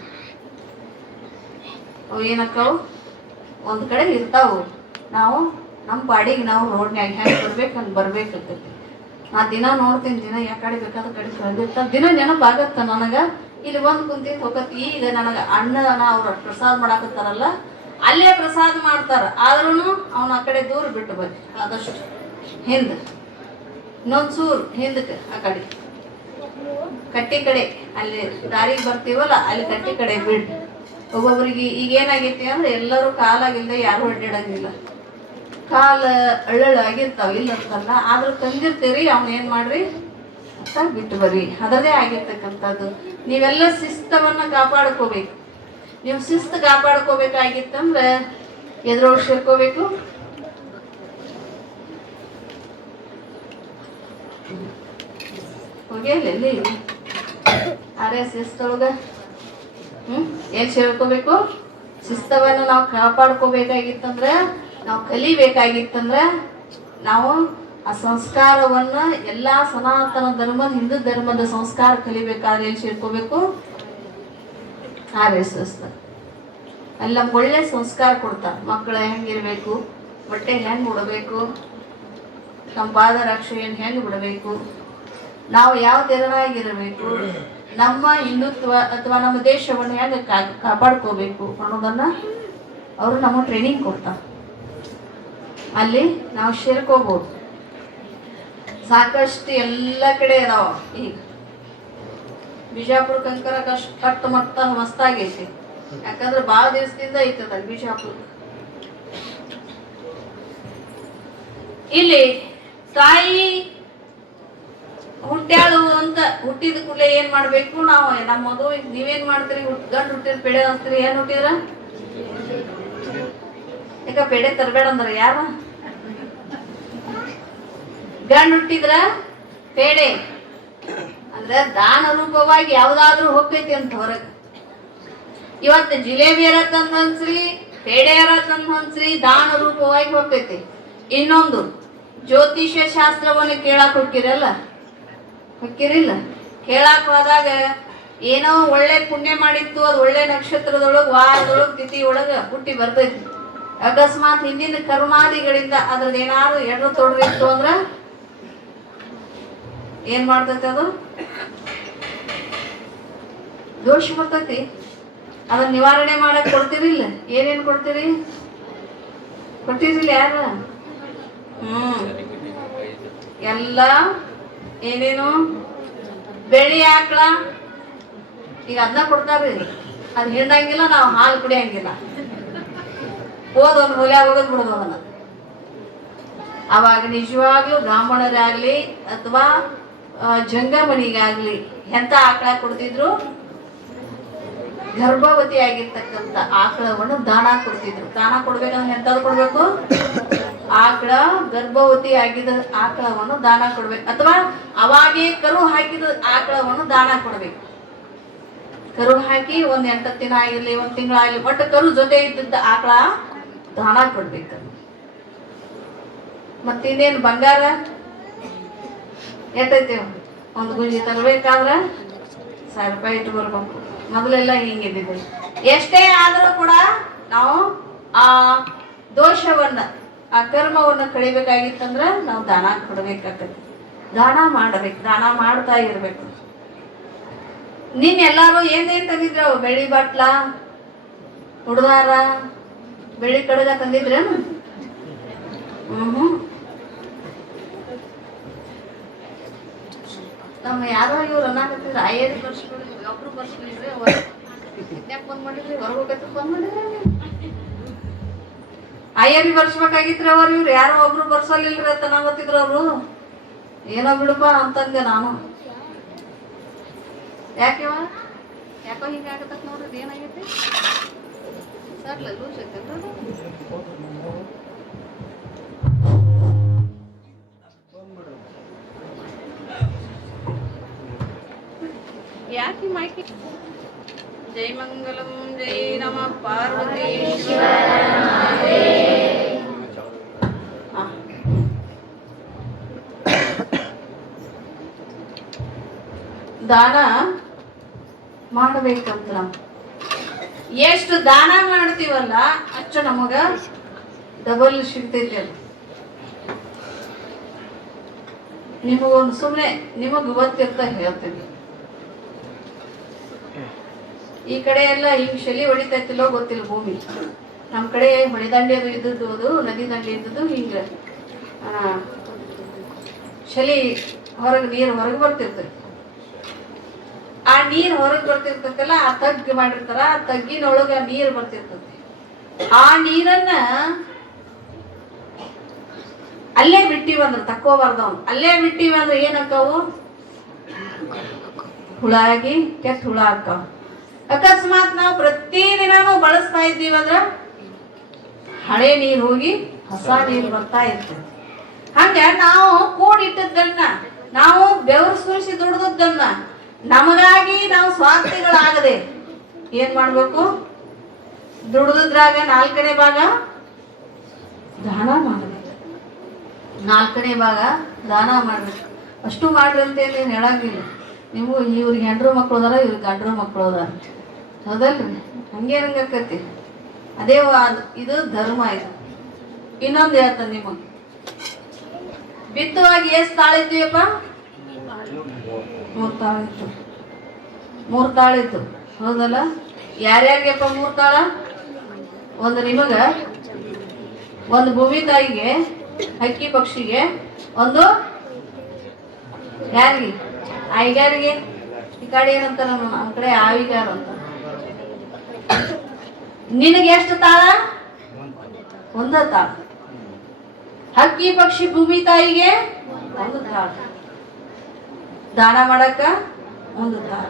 ಅವು ಏನಕ್ಕವು ಒಂದ್ ಕಡೆ ಇರ್ತಾವು. ನಾವು ನಮ್ಮ ಪಾಡಿಗೆ ನಾವು ರೋಡ್ನ್ಯಾಗ ಹೆಂಗೆ ಬರ್ಬೇಕು ಹಂಗೆ ಬರ್ಬೇಕಾಗ್ತೈತಿ. ನಾ ದಿನ ನೋಡ್ತೀನಿ, ದಿನ ಯಾಕಡೆ ಬೇಕಾದ ಕಡೆ ಕಳೆದಿರ್ತಾನೆ. ದಿನ ನೆನಪಾಗತ್ತ ನನಗ, ಇಲ್ಲಿ ಬಂದು ಕುಂತಿದ್ದು ಹೋಗತ್ತೆ. ಈಗ ನನಗ ಅಣ್ಣನ ಅವ್ರ ಪ್ರಸಾದ ಮಾಡಾಕತ್ತಾರಲ್ಲ, ಅಲ್ಲೇ ಪ್ರಸಾದ ಮಾಡ್ತಾರ. ಆದ್ರೂ ಅವನ ಆ ಕಡೆ ದೂರ ಬಿಟ್ಟು ಬರ್ರಿ, ಆದಷ್ಟು ಹಿಂದೆ ಇನ್ನೊಂದ್ಸೂರು ಹಿಂದಕ್ಕೆ, ಆ ಕಡೆ ಕಟ್ಟಿ ಕಡೆ ಅಲ್ಲಿ ದಾರಿಗೆ ಬರ್ತೀವಲ್ಲ ಅಲ್ಲಿ ಕಟ್ಟಿ ಕಡೆ ಬಿಡ್. ಒಬ್ಬೊಬ್ರಿಗೆ ಈಗ ಏನಾಗೈತಿ ಅಂದ್ರೆ ಎಲ್ಲರೂ ಕಾಲಾಗಿಲ್ದೆ ಯಾರು ಅಡ್ಡಾಡಂಗಿಲ್ಲ, ಕಾಲ ಅಳ್ಳಾಗಿರ್ತಾವ, ಇಲ್ಲ ಅಂತಲ್ಲ. ಆದ್ರೂ ತಂದಿರ್ತೀರಿ, ಅವ್ನ ಏನ್ ಮಾಡ್ರಿ ಅಂತ ಬಿಟ್ಟು ಬರ್ರಿ. ಅದರದೇ ಆಗಿರ್ತಕ್ಕಂಥದ್ದು. ನೀವೆಲ್ಲ ಶಿಸ್ತವನ್ನ ಕಾಪಾಡ್ಕೋಬೇಕು. ನೀವು ಶಿಸ್ತು ಕಾಪಾಡ್ಕೋಬೇಕಾಗಿತ್ತಂದ್ರೆ ಎದ್ರೊಳಗೆ ಸೇರ್ಕೋಬೇಕು. ಹೋಗ್ಯಲ್ಲಿ RSS ಒಳಗ ಏನ್ ಸೇರ್ಕೋಬೇಕು? ಶಿಸ್ತವನ್ನು ನಾವು ಕಾಪಾಡ್ಕೋಬೇಕಾಗಿತ್ತಂದ್ರ, ನಾವು ಕಲಿಬೇಕಾಗಿತ್ತಂದ್ರ, ನಾವು ಆ ಸಂಸ್ಕಾರವನ್ನ ಎಲ್ಲಾ ಸನಾತನ ಧರ್ಮದ, ಹಿಂದೂ ಧರ್ಮದ ಸಂಸ್ಕಾರ ಕಲಿಬೇಕಾದ್ರೆ ಎಲ್ಲಿ ಸೇರ್ಕೋಬೇಕು? RSS. ಎಲ್ಲ ಒಳ್ಳೆ ಸಂಸ್ಕಾರ ಕೊಡ್ತಾರೆ. ಮಕ್ಕಳು ಹೆಂಗಿರ್ಬೇಕು, ಬಟ್ಟೆ ಹೆಂಗ್ ಉಡಬೇಕು, ನಮ್ಮ ಪಾದರಕ್ಷೆಯನ್ನು ಹೆಂಗ್ ಬಿಡಬೇಕು, ನಾವು ಯಾವ ತೆರನಾಗಿರಬೇಕು, ನಮ್ಮ ಹಿಂದುತ್ವ ಅಥವಾ ನಮ್ಮ ದೇಶವನ್ನು ಹೆಂಗೆ ಕಾಪಾಡ್ಕೋಬೇಕು ಅನ್ನೋದನ್ನ ಅವರು ನಮ್ಮ ಟ್ರೈನಿಂಗ್ ಕೊಡ್ತಾರೆ. ಅಲ್ಲಿ ನಾವು ಸೇರ್ಕೋಬಹುದು. ಸಾಕಷ್ಟು ಎಲ್ಲ ಕಡೆ ಇದಾವ. ಈಗ ಬಿಜಾಪುರ ಕಂಕರ ಕಟ್ಟು ಮಟ್ಟ ಮಸ್ತಾಗೈತಿ. ಯಾಕಂದ್ರೆ ಭಾಳ ದಿವಸದಿಂದ ಐತದ ಬಿಜಾಪುರ. ಇಲ್ಲಿ ತಾಯಿ ಹುಟ್ಟ್ಯಾಳು ಅಂತ ಹುಟ್ಟಿದ ಕೂಡಲೇ ಏನ್ ಮಾಡ್ಬೇಕು ನಾವು? ನಮ್ಮ ಮಗು ನೀವೇನ್ ಮಾಡ್ತೀರಿ? ಗಂಡು ಹುಟ್ಟಿದ ಪೆಡೆ ಅನ್ಸ್ತೀರಿ. ಏನ್ ಹುಟ್ಟಿದ್ರ? ಈಗ ಪೆಡೆ ತರಬೇಡ ಅಂದ್ರ ಯಾರ? ಗಂಡು ಹುಟ್ಟಿದ್ರ ಪೇಡೆ ಅಂದ್ರೆ ದಾನ ರೂಪವಾಗಿ ಯಾವ್ದಾದ್ರೂ ಹೋಗ್ತೈತಿ ಅಂತ ಹೊರಗೆ. ಇವತ್ತು ಜಿಲೇಬಿ ಯಾರ ತಂದು ಹಂಚ್ರಿ, ಪೇಡೆ ಯಾರ ತಂದು ಹಂಚ್ರಿ, ದಾನ ರೂಪವಾಗಿ ಹೋಗ್ತೈತಿ. ಇನ್ನೊಂದು ಜ್ಯೋತಿಷ್ಯ ಶಾಸ್ತ್ರವನ್ನು ಕೇಳಾಕ್ ಹೋಗಿರಲ್ಲ, ಹೋಗಿರಿಲ್ಲ? ಕೇಳಾಕ್ ಹೋದಾಗ ಏನೋ ಒಳ್ಳೆ ಪುಣ್ಯ ಮಾಡಿತ್ತು, ಅದು ಒಳ್ಳೆ ನಕ್ಷತ್ರದೊಳಗೆ ವಾರದೊಳಗೆ ತಿಥಿ ಒಳಗೆ ಹುಟ್ಟಿ ಬರ್ತೈತಿ. ಅಕಸ್ಮಾತ್ ಹಿಂದಿನ ಕರ್ಮಾದಿಗಳಿಂದ ಅದ್ರದ್ದು ಏನಾದ್ರು ಎಡ್ರು ತೊಡ್ರು ಇತ್ತು ಅಂದ್ರ ಏನ್ ಮಾಡ್ತೈತಿ? ಅದು ದೋಷ ಬರ್ತೈತಿ. ಅದನ್ನ ನಿವಾರಣೆ ಮಾಡಕ್ ಕೊಡ್ತೀರಿಲ್ಲ? ಏನೇನ್ ಕೊಡ್ತೀರಿ? ಕೊಟ್ಟಿರಿಲ್ಲ ಯಾರ? ಎಲ್ಲ ಏನೇನು ಬೆಳಿ ಆಕಳ ಈಗ ಅದನ್ನ ಕೊಡ್ತಾರ್ರಿ. ಅದ್ ಹಿಂಡಂಗಿಲ್ಲ, ನಾವು ಹಾಲು ಕುಡಿಯಂಗಿಲ್ಲ. ಹೋದೊಂದು ಹೊಲ ಹೋಗೋದ್ ಬಿಡೋದು ಅದನ್ನ. ಅವಾಗ ನಿಜವಾಗ್ಲೂ ಬ್ರಾಹ್ಮಣರಾಗ್ಲಿ ಅಥವಾ ಜಂಗಮಣಿಗಾಗ್ಲಿ ಎಂತ ಆಕಳ ಕೊಡ್ತಿದ್ರು? ಗರ್ಭವತಿ ಆಗಿರ್ತಕ್ಕಂಥ ಆಕಳವನ್ನು ದಾನ ಕೊಡ್ತಿದ್ರು. ದಾನ ಕೊಡ್ಬೇಕಂದ್ರೆ ಎಂತದ್ದು ಕೊಡ್ಬೇಕು? ಆಕಳ ಗರ್ಭವತಿ ಆಗಿದ ಆಕಳವನ್ನು ದಾನ ಕೊಡ್ಬೇಕು. ಅಥವಾ ಅವಾಗೇ ಕರು ಹಾಕಿದ ಆಕಳವನ್ನು ದಾನ ಕೊಡ್ಬೇಕು. ಕರು ಹಾಕಿ ಒಂದ್ 8 ದಿನ ಆಗಿರ್ಲಿ, 1 ತಿಂಗಳಾಗ್ಲಿ, ಒಟ್ಟು ಕರು ಜೊತೆ ಇದ್ದಿದ್ದ ಆಕಳ ದಾನ ಕೊಡ್ಬೇಕು. ಮತ್ತಿನ್ನೇನು ಬಂಗಾರ ಎಟ್ಟೈತಿ? ಒಂದು ಗುಂಜಿ ತರಬೇಕಾದ್ರೆ 1000 ರೂಪಾಯಿ ಇಟ್ಟು ಬರ್ಬೇಕು. ಮೊದಲೆಲ್ಲ ಹಿಂಗಿದ್ದಿದೆ. ಎಷ್ಟೇ ಆದರೂ ಕೂಡ ನಾವು ಆ ದೋಷವನ್ನ, ಆ ಕರ್ಮವನ್ನು ಕಳಿಬೇಕಾಗಿತ್ತಂದ್ರ ನಾವು ದಾನ ಕೊಡ್ಬೇಕಾಗತ್ತೆ. ದಾನ ಮಾಡಬೇಕು, ದಾನ ಮಾಡ್ತಾ ಇರ್ಬೇಕು. ಎಲ್ಲಾರು ಏನೇನ್ ತಂದಿದ್ರು? ಬೆಳ್ಳಿ ಬಟ್ಲ, ಹುಡುಗಾರ, ಬೆಳ್ಳಿ ಕಡಗ ತಂದಿದ್ರೇನು? ನಮ್ಮ ಯಾರೋ ಇವ್ರು ಅನ್ನಾಕತ್ತಿದ್ರು ಐಯರಿ ಬರ್ಸ್ಕೊಳಿದ್ರು, ಒಬ್ರು ಬರ್ಸ್ಕೊಳಿದ್ರಿ, ಯಾಕೆ ಬಂದ್ ಮಾಡಿದ್ರಿ? ಹೊರಗೋಗೈತಿ ಬಂದ್ ಮಾಡಿದ್ರಿ. ಐಯರಿ ಬರ್ಸ್ಬೇಕಾಗಿತ್ರಿ ಅವ್ರು. ಇವ್ರು ಯಾರೋ ಒಬ್ರು ಬರ್ಸಲಿಲ್ರಿ ಅಂತ ನಾ ಗೊತ್ತಿದ್ರು. ಅವರು ಏನೋ ಬಿಡಪ್ಪ ಅಂತಂದೆ ನಾನು. ಯಾಕೆವ ಯಾಕೋ ಹಿಂಗಾಗತ್ತ ನೋಡ್ರಿ. ಏನಾಗೈತಿ ಸರ್ಲ ಲೂಸ್ ಐತೇನ್ರಿ? ಯಾಕೆ ಮಾಹಿತಿ? ಜೈ ಮಂಗಲಂ ಜೈ ನಮ ಪಾರ್ವತೀಶ್ವರ. ದಾನ ಮಾಡಬೇಕಂತ ನಾವು ಎಷ್ಟು ದಾನ ಮಾಡ್ತೀವಲ್ಲ ಅಷ್ಟು ನಮಗ ಡಬಲ್ ಸಿಗ್ತೈತಿ. ಅದು ನಿಮಗೊಂದು ಸುಮ್ಮನೆ ನಿಮಗ್ ಗೊತ್ತಿರ್ತ ಹೇಳ್ತೀನಿ. ಈ ಕಡೆ ಎಲ್ಲ ಹಿಂಗ್ ಶಲಿ ಹೊಡಿತೈತಿಲ್ಲೋ ಗೊತ್ತಿಲ್ಲ ಭೂಮಿ. ನಮ್ಮ ಕಡೆ ಹೊಳೆದಂಡೆ ಅದು ಇದ್ದದ್ದು, ಅದು ನದಿ ದಂಡೆ ಇದ್ದದ್ದು. ಹಿಂಗ ಶಲಿ ಹೊರಗೆ ನೀರು ಹೊರಗೆ ಬರ್ತಿರ್ತೈತಿ. ಆ ನೀರ್ ಹೊರಗೆ ಬರ್ತಿರ್ತೈತಲ್ಲ, ಆ ತಗ್ಗು ಮಾಡಿರ್ತಾರ. ಆ ತಗ್ಗಿನೊಳಗ ನೀರು ಬರ್ತಿರ್ತೈತಿ. ಆ ನೀರನ್ನ ಅಲ್ಲೇ ಬಿಟ್ಟಿವಂದ್ರ ತಕ್ಕೋಬಾರ್ದವ್. ಅಲ್ಲೇ ಬಿಟ್ಟಿವಂದ್ರೆ ಏನಕ್ಕಾವು? ಹುಳ ಆಗಿ ಕೆಟ್ಟ ಹುಳ ಆಕ್ಕಾವ. ಅಕಸ್ಮಾತ್ ನಾವು ಪ್ರತಿದಿನಾನು ಬಳಸ್ತಾ ಇದ್ದೀವಂದ್ರ ಹಳೆ ನೀರು ಹೋಗಿ ಹೊಸ ನೀರು ಬರ್ತಾ ಇರ್ತದೆ. ಹಂಗ ನಾವು ಕೂಡಿಟ್ಟದ್ದನ್ನ, ನಾವು ಬೆವರು ಸುರಿಸಿ ದುಡ್ದದ್ದನ್ನ ನಮಗಾಗಿ ನಾವು ಸ್ವಾರ್ಥಿಗಳಾಗದೆ ಏನ್ ಮಾಡ್ಬೇಕು? ದುಡ್ದ್ರಾಗ 4ನೇ ಭಾಗ ದಾನ ಮಾಡ್ಬೇಕು. 4ನೇ ಭಾಗ ದಾನ ಮಾಡ್ಬೇಕು. ಅಷ್ಟು ಮಾಡ್ರಿ ಅಂತೇಳಿ ಏನು ಹೇಳಂಗಿಲ್ಲ. ನೀವು ಇವ್ರಿಗೆ ಹೆಂಡ್ರು ಮಕ್ಳು ಅದಾರ, ಇವ್ರಿಗೆ ಗಂಡ್ರು ಮಕ್ಳು ಅದಾರ, ಹೌದಲ್ರಿ? ಹಂಗೇನಂಗಕ್ಕತಿ. ಅದೇ ಇದು ಧರ್ಮ. ಇದು ಇನ್ನೊಂದು ಹೇಳ್ತಾನೆ ನಿಮಗೆ. ಬಿತ್ತುವಾಗ ಎಷ್ಟು ತಾಳಿದ್ವಿಯಪ್ಪ? 3 ತಾಳಿತ್ತು. 3 ತಾಳಿತ್ತು, ಹೌದಲ್ಲ? ಯಾರ್ಯಾರಿಗೆಪ್ಪ 3 ತಾಳ? ಒಂದು ನಿಮಗ, ಒಂದು ಭೂಮಿ ತಾಯಿಗೆ, ಹಕ್ಕಿ ಪಕ್ಷಿಗೆ, ಒಂದು ಯಾರಿಗೆ ಆಯ್ಗಾರಿಗೆ, ಈ ಕಡೆ ಏನಂತಾರ ನಮ್ಮ ಕಡೆ ಆವಿಗಾರ ಅಂತ. ನಿನಗೆ ಎಷ್ಟು ತಾಳ? ಒಂದ ತಾಳ. ಹಕ್ಕಿ ಪಕ್ಷಿ ಭೂಮಿ ತಾಯಿಗೆ ಒಂದು ತಾಳ, ದಾನ ಮಾಡಕ್ಕ ಒಂದು ತಾಳ.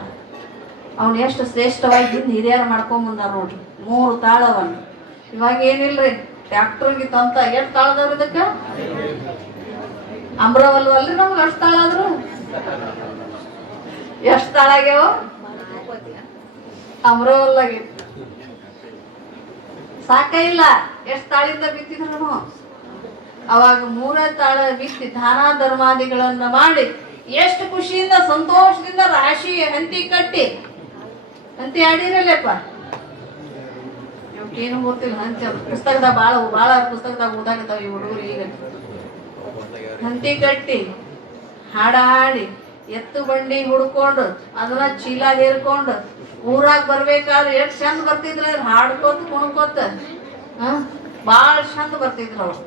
ಅವನು ಎಷ್ಟು ಶ್ರೇಷ್ಠವಾಗಿ ಹಿರಿಯರು ಮಾಡ್ಕೊಂಡ್ ಬಂದಾರ ನೋಡ್ರಿ, 3 ತಾಳವನ್ನ. ಇವಾಗ ಏನಿಲ್ರಿ, ಟ್ಯಾಕ್ಟರ್ಗೆ ತಂತ ಎಷ್ಟು ತಾಳದವ್ರು ಇದಕ್ಕ? ಅಮ್ರವಲ್ವಲ್ರಿ ನಮ್ಗೆ ಅಷ್ಟು ತಾಳ ಆದ್ರು. ಎಷ್ಟು ತಾಳ ಆಗ್ಯಾವ? ಅಮ್ರವಲ್ಲಾಗಿತ್ತು ಸಾಕ ಇಲ್ಲ. ಎಷ್ಟು ತಾಳಿಂದ ಬಿತ್ತಿದ್ರು ಅವಾಗ 3 ತಾಳ ಬಿತ್ತಿ ದಾನ ಧರ್ಮಾದಿಗಳನ್ನ ಮಾಡಿ ಎಷ್ಟು ಖುಷಿಯಿಂದ ಸಂತೋಷದಿಂದ ರಾಶಿ ಹಂತಿ ಕಟ್ಟಿ, ಹಂತಿ ಆಡಿರಲ್ಲಪ್ಪ, ಏನು ಗೊತ್ತಿಲ್ಲ. ಹಂತಿ ಪುಸ್ತಕದಾಗ ಭಾಳ ಪುಸ್ತಕದಾಗ ಓದಾಗತ್ತಾವ ಈ ಹುಡುಗರು. ಈಗ ಹಂತಿ ಕಟ್ಟಿ ಹಾಡ ಹಾಡಿ ಎತ್ತು ಬಂಡಿ ಹುಡ್ಕೊಂಡು ಅದನ್ನ ಚೀಲ ಹೇರ್ಕೊಂಡು ಊರಾಗ ಬರ್ಬೇಕಾದ್ರೆ ಎಷ್ಟು ಚಂದ ಬರ್ತಿದ್ರ, ಹಾಡ್ಕೋತ ಕುಣ್ಕೋತ ಭಾಳ ಚಂದ ಬರ್ತಿದ್ರು ಅವ್ರು.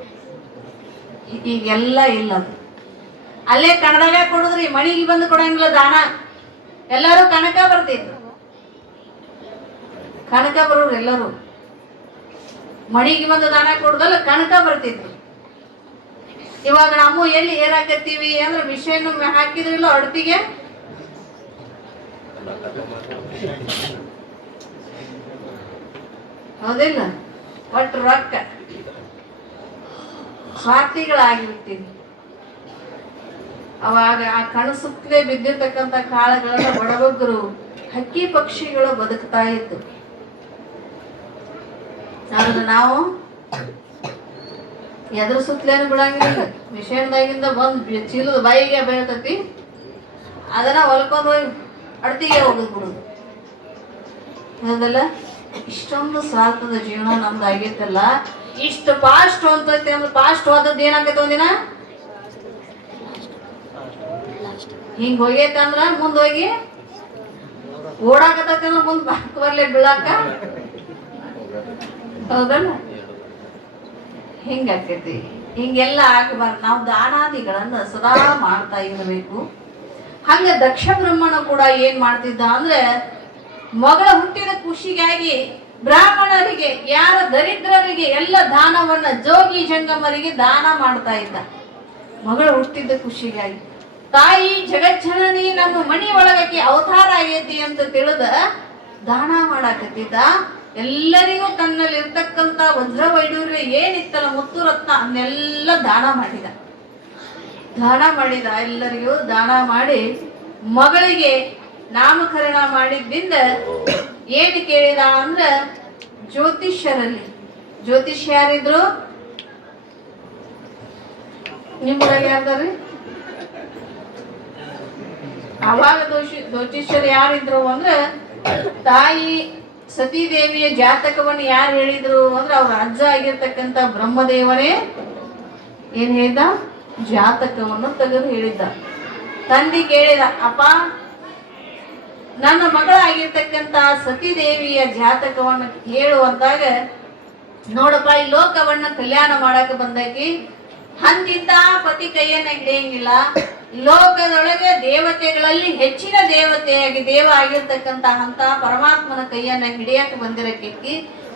ಈಗೆಲ್ಲ ಇಲ್ಲ. ಅಲ್ಲೇ ಕಣದಾಗ ಕೊಡುದ್ರಿ, ಮಣಿಗೆ ಬಂದು ಕೊಡಂಗಿಲ್ಲ ದಾನ. ಎಲ್ಲರೂ ಕನಕ ಬರ್ತಿದ್ರು, ಕನಕ ಬರೋರು ಎಲ್ಲರೂ. ಮಣಿಗೆ ಬಂದು ದಾನ ಕೊಡುದಲ್ಲ, ಕನಕ ಬರ್ತಿದ್ರು. ಇವಾಗ ನಾವು ಎಲ್ಲಿ ಏರಾಕತ್ತೀವಿ ಅಂದ್ರೆ ಮಿಷನ್ ಹಾಕಿದ್ರಿಲ್ಲ ಅಡ್ತಿಗೆ, ಹೌದಿಲ್ಲ? ಒಟ್ಟು ರೊಕ್ಕ ಸ್ವಾರ್ಥಿಗಳಾಗಿಬಿಡ್ತೀವಿ. ಅವಾಗ ಆ ಕಣಸುತ್ತಲೇ ಬಿದ್ದಿರ್ತಕ್ಕಂಥ ಕಾಳುಗಳನ್ನ ಬಡಬಗ್ಗರು, ಹಕ್ಕಿ ಪಕ್ಷಿಗಳು ಬದುಕ್ತಾ ಇತ್ತು. ಆದ್ರೆ ನಾವು ಎದ್ರ ಸುತ್ತಲೇನು ಬಿಡಂಗಿಲ್ಲ. ಮಿಷನ್ದಾಗಿಂದ ಬಂದು ಚೀಲದ ಬಾಯಿಗೆ ಬೀಳ್ತತಿ, ಅದನ್ನ ಹೊಲ್ಕೊಂಡು ಹೋಗಿ ಅಡ್ತಿಗೆ ಹೋಗುದು ಬಿಡುದು. ಹೌದಲ್ಲ? ಇಷ್ಟೊಂದು ಸ್ವಾರ್ಥದ ಜೀವನ ನಮ್ದು ಆಗೈತಲ್ಲ. ಇಷ್ಟು ಫಾಸ್ಟ್ ಹೊಂತೈತಿ ಅಂದ್ರೆ ಫಾಸ್ಟ್ ಹೋದದ್ದು ಏನಾಗೈತೆ ಒಂದಿನ ಹಿಂಗ್ ಹೋಗೈತಂದ್ರ ಮುಂದ್ ಹೋಗಿ ಓಡಾಕತೈತಿ ಅಂದ್ರೆ ಮುಂದ್ ಬಾಕ್ ಬರ್ಲೆ ಬೀಳಾಕ. ಹೌದಲ್ಲ? ಹಿಂಗಾಕೈತಿ. ಹಿಂಗೆಲ್ಲ ಆಗಬಾರ್ದು. ನಾವು ದಾನಾದಿಗಳನ್ನ ಸದಾ ಮಾಡ್ತಾ ಇರಬೇಕು. ಹಂಗ ದಕ್ಷ ಬ್ರಹ್ಮಣ ಕೂಡ ಏನ್ ಮಾಡ್ತಿದ್ದ ಅಂದ್ರೆ, ಮಗಳ ಹುಟ್ಟಿದ ಖುಷಿಗಾಗಿ ಬ್ರಾಹ್ಮಣರಿಗೆ, ಯಾರ ದರಿದ್ರರಿಗೆ ಎಲ್ಲ ದಾನವನ್ನ, ಜೋಗಿ ಜಂಗಮರಿಗೆ ದಾನ ಮಾಡ್ತಾ ಇದ್ದ. ಮಗಳು ಹುಟ್ಟಿದ ಖುಷಿಗಾಗಿ. ತಾಯಿ ಜಗಜ್ಜನನಿ ನಮ್ಮ ಮನಿ ಒಳಗಕ್ಕೆ ಅವತಾರ ಆಗೈತಿ ಅಂತ ತಿಳಿದ ದಾನ ಮಾಡಾಕತ್ತಿದ್ದ. ಎಲ್ಲರಿಗೂ ತನ್ನಲ್ಲಿ ಇರ್ತಕ್ಕಂಥ ವಜ್ರ ವೈಡೂರ್ಯ ಏನಿತ್ತಲ್ಲ, ಮುತ್ತು ರತ್ನ, ಅದನ್ನೆಲ್ಲ ದಾನ ಮಾಡಿದ. ಎಲ್ಲರಿಗೂ ದಾನ ಮಾಡಿ ಮಗಳಿಗೆ ನಾಮಕರಣ ಮಾಡಿದ್ದಿಂದ ಏನು ಕೇಳಿದ ಅಂದ್ರ, ಜ್ಯೋತಿಷ್ಯರಲ್ಲಿ, ಜ್ಯೋತಿಷ್ಯ ಯಾರಿದ್ರು ನಿಮ್ಮೊಳಗೆ? ಯಾರ್ದಾರಿ ಅವಾಗ ಜ್ಯೋತಿಷ್ಯರು ಯಾರಿದ್ರು ಅಂದ್ರೆ, ತಾಯಿ ಸತೀದೇವಿಯ ಜಾತಕವನ್ನು ಯಾರು ಹೇಳಿದ್ರು ಅಂದ್ರೆ ಅವ್ರ ಅಜ್ಜ ಆಗಿರ್ತಕ್ಕಂಥ ಬ್ರಹ್ಮದೇವನೇ ಏನ್ ಹೇಳಿದ, ಜಾತಕವನ್ನು ತೆಗೆದು ಹೇಳಿದ್ದ. ತಂದೆ ಕೇಳಿದ, ಅಪ್ಪ ನನ್ನ ಮಗಳಾಗಿರ್ತಕ್ಕಂಥ ಸತೀದೇವಿಯ ಜಾತಕವನ್ನು ಹೇಳುವಂತಾಗ, ನೋಡಪ್ಪ ಈ ಲೋಕವನ್ನ ಕಲ್ಯಾಣ ಮಾಡಕ್ಕೆ ಬಂದಾಕಿ, ಹಂತಿದ್ದ ಪತಿ ಕೈಯನ್ನ ಹಿಡಿಯಂಗಿಲ್ಲ. ಲೋಕದೊಳಗೆ ದೇವತೆಗಳಲ್ಲಿ ಹೆಚ್ಚಿನ ದೇವತೆಯಾಗಿ ದೇವ ಆಗಿರ್ತಕ್ಕಂಥ ಅಂತ ಪರಮಾತ್ಮನ ಕೈಯನ್ನ ಹಿಡಿಯಕ್ಕೆ ಬಂದಿರಕ್ಕೆ,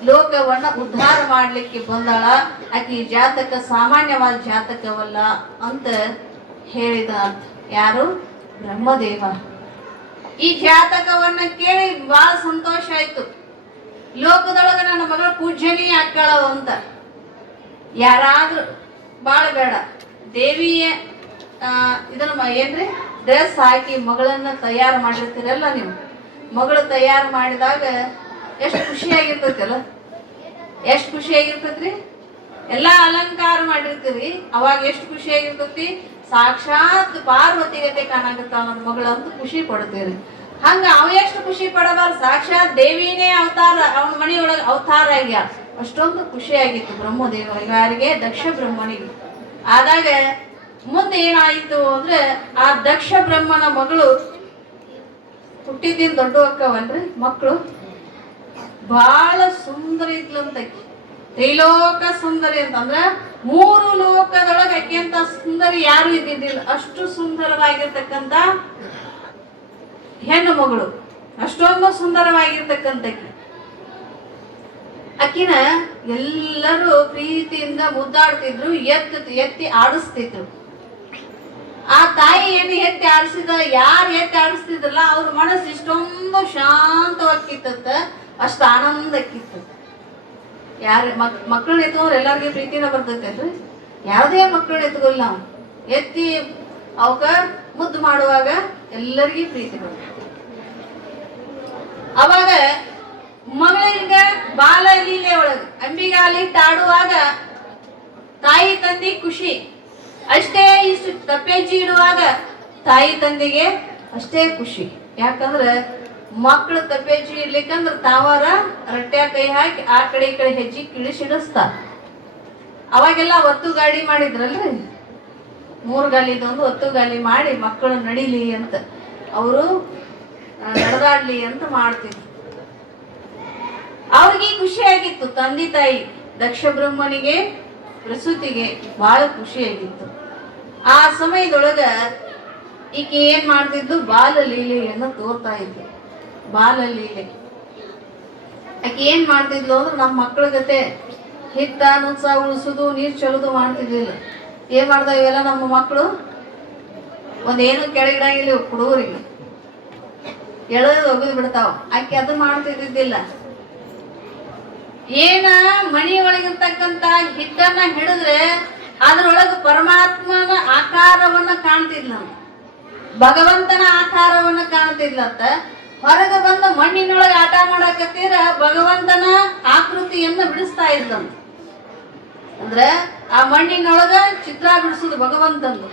ಲೋಕವನ್ನ ಉದ್ಧಾರ ಮಾಡ್ಲಿಕ್ಕೆ ಬಂದಾಳ. ಆಕಿ ಜಾತಕ ಸಾಮಾನ್ಯವಾದ ಜಾತಕವಲ್ಲ ಅಂತ ಹೇಳಿದ. ಯಾರು? ಬ್ರಹ್ಮದೇವ. ಈ ಜಾತಕವನ್ನ ಕೇಳಿ ಬಹಳ ಸಂತೋಷ ಆಯ್ತು. ಲೋಕದೊಳಗ ನನ್ನ ಮಗಳ ಪೂಜ್ಯನೀಯ ಆಕ್ಕಳ ಅಂತ ಯಾರಾದ್ರೂ ಬಾಳ ಬೇಡ, ದೇವಿಯ ಇದನ್ನ ಏನ್ರಿ ಡ್ರೆಸ್ ಹಾಕಿ ಮಗಳನ್ನ ತಯಾರು ಮಾಡಿರ್ತೀರಲ್ಲ ನೀವು. ಮಗಳು ತಯಾರು ಮಾಡಿದಾಗ ಎಷ್ಟು ಖುಷಿಯಾಗಿರ್ತೈತಲ್ಲ, ಎಷ್ಟು ಖುಷಿಯಾಗಿರ್ತೈತ್ರಿ. ಎಲ್ಲಾ ಅಲಂಕಾರ ಮಾಡಿರ್ತೀರಿ, ಅವಾಗ ಎಷ್ಟು ಖುಷಿಯಾಗಿರ್ತೈತಿ. ಸಾಕ್ಷಾತ್ ಪಾರ್ವತಿ ಗತೆ ಕಾಣಾಗತ್ತ ನನ್ನ ಮಗಳಂತೂ ಖುಷಿ ಪಡ್ತೀರಿ. ಹಂಗ ಅವ ಎಷ್ಟು ಖುಷಿ ಪಡಬಾರ್ದು, ಸಾಕ್ಷಾತ್ ದೇವಿನೇ ಅವತಾರ, ಅವನ ಮನೆಯೊಳಗೆ ಅವತಾರ ಆಗ್ಯಾರ. ಅಷ್ಟೊಂದು ಖುಷಿಯಾಗಿತ್ತು ಬ್ರಹ್ಮದೇವರಿಗೆ, ಯಾರಿಗೆ? ದಕ್ಷ ಬ್ರಹ್ಮನಿಗೆ. ಆದಾಗ ಮುಂದೆ ಏನಾಯಿತು ಅಂದ್ರೆ, ಆ ದಕ್ಷ ಬ್ರಹ್ಮನ ಮಗಳು ಹುಟ್ಟಿದ್ದಿನ ದೊಡ್ಡ ಅಕ್ಕವಲ್ರಿ ಮಕ್ಕಳು, ಬಹಳ ಸುಂದರ ಇದ್ಲಂತ. ತ್ರೈಲೋಕ ಸುಂದರಿ ಅಂತಂದ್ರೆ 3 ಲೋಕದೊಳಗೆ ಅಕ್ಕಿಂತ ಸುಂದರಿ ಯಾರು ಇದ್ದಿದ್ದಿಲ್ಲ. ಅಷ್ಟು ಸುಂದರವಾಗಿರ್ತಕ್ಕಂಥ ಹೆಣ್ಣು ಮಗಳು, ಅಷ್ಟೊಂದು ಸುಂದರವಾಗಿರ್ತಕ್ಕಂಥ ಅಕ್ಕಿನ ಎಲ್ಲರೂ ಪ್ರೀತಿಯಿಂದ ಮುದ್ದಾಡ್ತಿದ್ರು, ಎತ್ತಿ ಆಡಿಸ್ತಿದ್ರು. ಆ ತಾಯಿ ಏನು ಎತ್ತಿ ಆಡಿಸಿದ, ಯಾರು ಎತ್ತಿ ಆಡಿಸ್ತಿದ್ರಲ್ಲ ಅವ್ರ ಮನಸ್ಸು ಇಷ್ಟೊಂದು ಶಾಂತವಾಗಿತ್ತ, ಅಷ್ಟು ಆನಂದಕ್ಕಿತ್ತು. ಯಾರು ಮಕ್ಕಳನ್ನ ಎತ್ತುವವ್ರು ಎಲ್ಲರಿಗೂ ಪ್ರೀತಿನ ಬರ್ತೈತೇನ್ರಿ? ಯಾವುದೇ ಮಕ್ಕಳನ್ನ ಎತ್ಕೊಲ್ಲ ನಾವು, ಎತ್ತಿ ಅವಕ್ಕ ಮುದ್ದು ಮಾಡುವಾಗ ಎಲ್ಲರಿಗೂ ಪ್ರೀತಿ ಬರ್ತೈತಿ. ಅವಾಗ ಮಗಳಿಗೆ ಬಾಲ ಲೀಲೆ ಒಳಗೆ ಅಂಬಿಗಾಲಿಟ್ಟು ಆಡುವಾಗ ತಾಯಿ ತಂದೆ ಖುಷಿ ಅಷ್ಟೇ, ಇಷ್ಟು ತಪ್ಪೆಜ್ಜಿ ಇಡುವಾಗ ತಾಯಿ ತಂದೆಗೆ ಅಷ್ಟೇ ಖುಷಿ. ಯಾಕಂದ್ರೆ ಮಕ್ಕಳು ತಪ್ಪೆಜ್ಜಿ ಇಡ್ಲಿಕ್ಕಂದ್ರೆ ತಾವರ ರಟ್ಟೆ ಕೈ ಹಾಕಿ ಆ ಕಡೆ ಈ ಕಡೆ ಹೆಜ್ಜಿ ಕಿಳಿಸಿಡಿಸ್ತಾರ. ಅವಾಗೆಲ್ಲ ಒತ್ತು ಗಾಡಿ ಮಾಡಿದ್ರಲ್ರಿ, 3 ಗಾಲಿದೊಂದು ಒತ್ತು ಗಾಲಿ ಮಾಡಿ ಮಕ್ಕಳು ನಡಿಲಿ ಅಂತ, ಅವರು ನಡೆದಾಡ್ಲಿ ಅಂತ ಮಾಡ್ತಿದ್ರು. ಅವ್ರಿಗೆ ಖುಷಿಯಾಗಿತ್ತು. ತಂದೆ ತಾಯಿ ದಕ್ಷ ಬ್ರಹ್ಮನಿಗೆ ಪ್ರಸೂತಿಗೆ ಬಹಳ ಖುಷಿಯಾಗಿತ್ತು. ಆ ಸಮಯದೊಳಗ ಈಕೆ ಏನ್ ಮಾಡ್ತಿದ್ದು, ಬಾಲಲೀಲೆಯನ್ನು ತೋರ್ತಾ ಇದ್ಲು. ಬಾಲಲೀಲೆ ಆಕೆ ಏನ್ ಮಾಡ್ತಿದ್ಲು ಅಂದ್ರೆ ನಮ್ಮ ಮಕ್ಕಳ ಜೊತೆ ಹಿತ್ತ ನುಚ್ಚ ಉಳಿಸೋದು, ನೀರು ಚೆಲ್ಲೋದು ಮಾಡ್ತಿದ್ಲಿಲ್ಲ. ಏನ್ ಮಾಡ್ದ ಇವೆಲ್ಲ ನಮ್ಮ ಮಕ್ಕಳು, ಒಂದೇನು ಕೆಳಗಿಡಂಗಿಲ್ಲ ಹುಡುಗರಿಗೆ, ಎಳೆದು ಒಗದು ಬಿಡ್ತಾವ. ಆಕೆ ಅದು ಮಾಡ್ತಿದ್ದಿದ್ದಿಲ್ಲ. ಏನ ಮನಿ ಒಳಗಿರ್ತಕ್ಕಂತ ಹಿಟ್ಟನ್ನ ಹಿಡಿದ್ರೆ ಅದ್ರೊಳಗ ಪರಮಾತ್ಮನ ಆಕಾರವನ್ನ ಕಾಣ್ತಿದ್ಲ, ಭಗವಂತನ ಆಕಾರವನ್ನ ಕಾಣ್ತಿದ್ಲಂತ. ಹೊರಗೆ ಬಂದ ಮಣ್ಣಿನೊಳಗೆ ಆಟ ಮಾಡಕತ್ತೀರ ಭಗವಂತನ ಆಕೃತಿಯನ್ನ ಬಿಡಿಸ್ತಾ ಇದ್ಲಂತ. ಅಂದ್ರೆ ಆ ಮಣ್ಣಿನೊಳಗ ಚಿತ್ರ ಬಿಡಿಸುದು ಭಗವಂತಂದು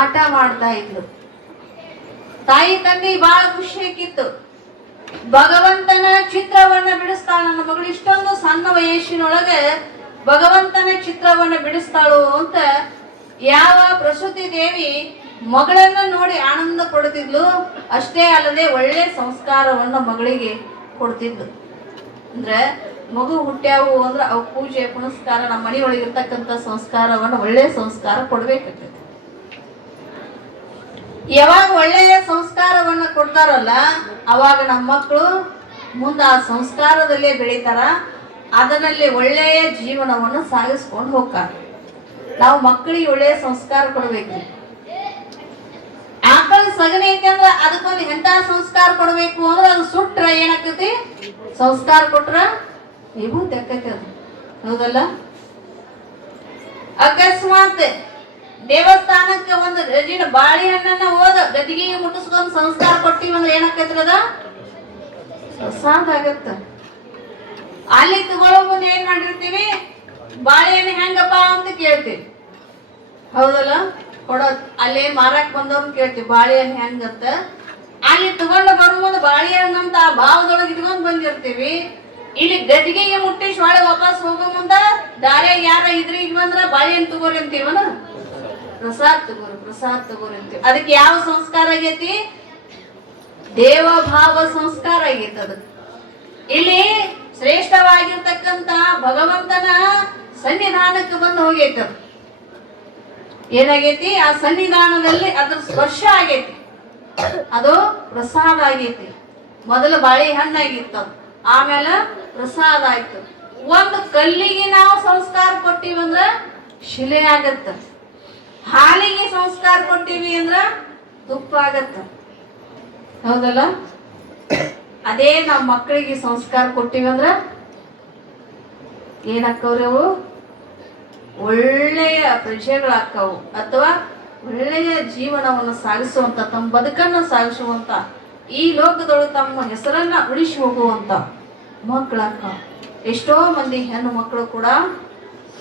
ಆಟ ಮಾಡ್ತಾ ಇದ್ಲು. ತಾಯಿ ತಂದೆ ಬಹಳ ಖುಷಿ ಆಕಿತ್ತು. ಭಗವಂತನ ಚಿತ್ರವನ್ನ ಬಿಡಿಸ್ತಾಳ ನನ್ನ ಮಗಳು, ಇಷ್ಟೊಂದು ಸಣ್ಣ ವಯಸ್ಸಿನೊಳಗೆ ಭಗವಂತನ ಚಿತ್ರವನ್ನ ಬಿಡಿಸ್ತಾಳು ಅಂತ ಯಾವ ಪ್ರಸೂತಿ ದೇವಿ ಮಗಳನ್ನ ನೋಡಿ ಆನಂದ ಪಡುತ್ತಿದ್ಲು. ಅಷ್ಟೇ ಅಲ್ಲದೆ ಒಳ್ಳೆ ಸಂಸ್ಕಾರವನ್ನ ಮಗಳಿಗೆ ಕೊಡ್ತಿದ್ಲು. ಅಂದ್ರೆ ಮಗು ಹುಟ್ಟ್ಯಾವು ಅಂದ್ರೆ ಅವು ಪೂಜೆ ಪುನಸ್ಕಾರ, ನಮ್ಮ ಮನೆಯೊಳಗಿರ್ತಕ್ಕಂಥ ಸಂಸ್ಕಾರವನ್ನ ಒಳ್ಳೆ ಸಂಸ್ಕಾರ ಕೊಡ್ಬೇಕಾಗ್ತದೆ. ಯಾವಾಗ ಒಳ್ಳೆಯ ಸಂಸ್ಕಾರವನ್ನ ಕೊಡ್ತಾರಲ್ಲ ಅವಾಗ ನಮ್ಮ ಮಕ್ಕಳು ಮುಂದೆ ಆ ಸಂಸ್ಕಾರದಲ್ಲೇ ಬೆಳೀತಾರ, ಅದರಲ್ಲಿ ಒಳ್ಳೆಯ ಜೀವನವನ್ನು ಸಾಗಿಸ್ಕೊಂಡು ಹೋಗ್ತಾರ. ನಾವು ಮಕ್ಕಳಿಗೆ ಒಳ್ಳೆಯ ಸಂಸ್ಕಾರ ಕೊಡ್ಬೇಕು. ಆಕಳ ಸಗಣಿ ಐತಿ ಅಂದ್ರೆ ಅದಕ್ಕೊಂದು ಎಂತ ಸಂಸ್ಕಾರ ಕೊಡ್ಬೇಕು ಅಂದ್ರೆ ಅದು ಸುಟ್ರ ಏನಾಕತಿ, ಸಂಸ್ಕಾರ ಕೊಟ್ರ ವಿಭೂತಿ ಆಕತಿ. ಅದು ಹೌದಲ್ಲ? ಅಕಸ್ಮಾತ್ ದೇವಸ್ಥಾನಕ್ಕೆ ಒಂದು ರಜಿನ ಬಾಳೆಹಣ್ಣನ್ನ ಹೋದ ಗದಿಗೆ ಮುಟ್ಟಿಸ್ಕೊಂಡ್ ಸಂಸ್ಕಾರ ಕೊಟ್ಟಿವಿ ಅಂದ್ರೆ ಏನಾಕೈತ್ರಿ, ಅದ ಪ್ರಸಾದ ಆಗತ್ತ. ಅಲ್ಲಿ ತಗೊಳ್ಳೋ ಮುಂದೆ ಏನ್ ಮಾಡಿರ್ತೀವಿ, ಬಾಳೆಹಣ್ಣು ಹೆಂಗಪ್ಪ ಅಂತ ಕೇಳ್ತೀವಿ, ಹೌದಲ್ಲ? ಕೊಡೋ ಅಲ್ಲಿ ಮಾರಾಕ್ ಬಂದವ್ರನ್ನ ಕೇಳ್ತೀವಿ ಬಾಳೆಹಣ್ಣು ಹೆಂಗತ್ತ. ಅಲ್ಲಿ ತಗೊಂಡು ಬರೋ ಮುಂದೆ ಬಾಳೆಹಣ್ಣು ಅಂತ ಆ ಭಾವದೊಳಗೆ ಇಟ್ಕೊಂಡ್ ಬಂದಿರ್ತೀವಿ. ಇಲ್ಲಿ ಗದಿಗೆಗೆ ಮುಟ್ಟಿಸಿ ಒಳ್ಳೆ ವಾಪಸ್ ಹೋಗೋ ಮುಂದ ದಾರ್ಯಾಗ ಯಾರ ಇದ್ರಿಗೆ ಬಂದ್ರ ಬಾಳೆಹಣ್ಣು ತಗೋರಿ ಅಂತೀವನ, ಪ್ರಸಾದ್ ತಗೋರಿ ಅಂತೀವಿ. ಅದಕ್ಕೆ ಯಾವ ಸಂಸ್ಕಾರ ಆಗೈತಿ? ದೇವ ಭಾವ ಸಂಸ್ಕಾರ ಆಗೈತಿ. ಅದಕ್ಕೆ ಇಲ್ಲಿ ಶ್ರೇಷ್ಠವಾಗಿರ್ತಕ್ಕಂತ ಭಗವಂತನ ಸನ್ನಿಧಾನಕ್ಕೆ ಬಂದು ಹೋಗೈತಿ. ಅದು ಏನಾಗೈತಿ, ಆ ಸನ್ನಿಧಾನದಲ್ಲಿ ಅದ್ರ ಸ್ಪರ್ಶ ಆಗೈತಿ, ಅದು ಪ್ರಸಾದ ಆಗೈತಿ. ಮೊದಲು ಬಾಳೆಹಣ್ಣಾಗಿತ್ತು, ಆಮೇಲೆ ಪ್ರಸಾದ ಆಯ್ತು. ಒಂದು ಕಲ್ಲಿಗೆ ನಾವು ಸಂಸ್ಕಾರ ಕೊಟ್ಟಿವಿ ಅಂದ್ರ ಶಿಲೆ ಆಗತ್ತ, ಹಾಲಿಗೆ ಸಂಸ್ಕಾರ ಕೊಟ್ಟಿವಿ ಅಂದ್ರ ತುಪ್ಪ ಆಗತ್ತ, ಹೌದಲ್ಲ? ಅದೇ ನಾವು ಮಕ್ಕಳಿಗೆ ಸಂಸ್ಕಾರ ಕೊಟ್ಟಿವಿ ಅಂದ್ರ ಏನಾಕ್ಕವ್ರಿ, ಅವು ಒಳ್ಳೆಯ ಪ್ರಜೆಗಳಾಕ್ಕವು, ಅಥವಾ ಒಳ್ಳೆಯ ಜೀವನವನ್ನು ಸಾಗಿಸುವಂತ, ತಮ್ಮ ಬದುಕನ್ನು ಸಾಗಿಸುವಂತ, ಈ ಲೋಕದೊಳಗೆ ತಮ್ಮ ಹೆಸರನ್ನ ಉಳಿಸಿ ಹೋಗುವಂತ ಮಕ್ಕಳಾಕ್ಕವ. ಎಷ್ಟೋ ಮಂದಿ ಹೆಣ್ಣು ಮಕ್ಕಳು ಕೂಡ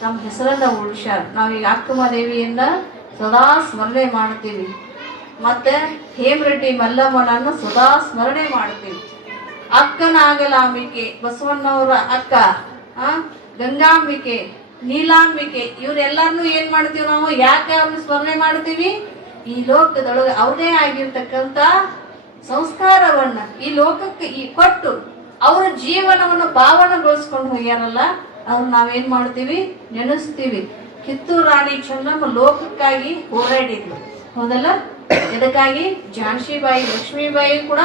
ತಮ್ಮ ಹೆಸರನ್ನ ಉಳಿಸ್ಯಾರ. ನಾವೀಗ ಅಕ್ಕಮದೇವಿಯನ್ನ ಸದಾ ಸ್ಮರಣೆ ಮಾಡ್ತೀವಿ, ಮತ್ತೆ ಹೇಮರೆಡ್ಡಿ ಮಲ್ಲಮ್ಮನನ್ನು ಸದಾ ಸ್ಮರಣೆ ಮಾಡ್ತೀವಿ. ಅಕ್ಕನಾಗಲಾಂಬಿಕೆ, ಬಸವಣ್ಣವರ ಅಕ್ಕ, ಗಂಗಾಂಬಿಕೆ, ನೀಲಾಂಬಿಕೆ, ಇವರೆಲ್ಲರನ್ನು ಏನ್ ಮಾಡ್ತೀವಿ ನಾವು? ಯಾಕೆ ಅವ್ರನ್ನ ಸ್ಮರಣೆ ಮಾಡ್ತೀವಿ? ಈ ಲೋಕದೊಳಗೆ ಅವ್ರದೇ ಆಗಿರ್ತಕ್ಕಂಥ ಸಂಸ್ಕಾರವನ್ನ ಈ ಲೋಕಕ್ಕೆ ಕೊಟ್ಟು ಅವರ ಜೀವನವನ್ನು ಪಾವನಗೊಳಿಸ್ಕೊಂಡು ಹೋಗ್ಯಾರಲ್ಲ, ಅವ್ರು ನಾವೇನ್ ಮಾಡ್ತೀವಿ, ನೆನೆಸ್ತೀವಿ. ಕಿತ್ತೂರು ರಾಣಿ ಚೆನ್ನಮ್ಮ ಲೋಕಕ್ಕಾಗಿ ಹೋರಾಡಿದ್ಲು, ಹೌದಲ್ಲ? ಎದಕ್ಕಾಗಿ? ಝಾನ್ಸಿ ಬಾಯಿ ಲಕ್ಷ್ಮೀಬಾಯಿ ಕೂಡ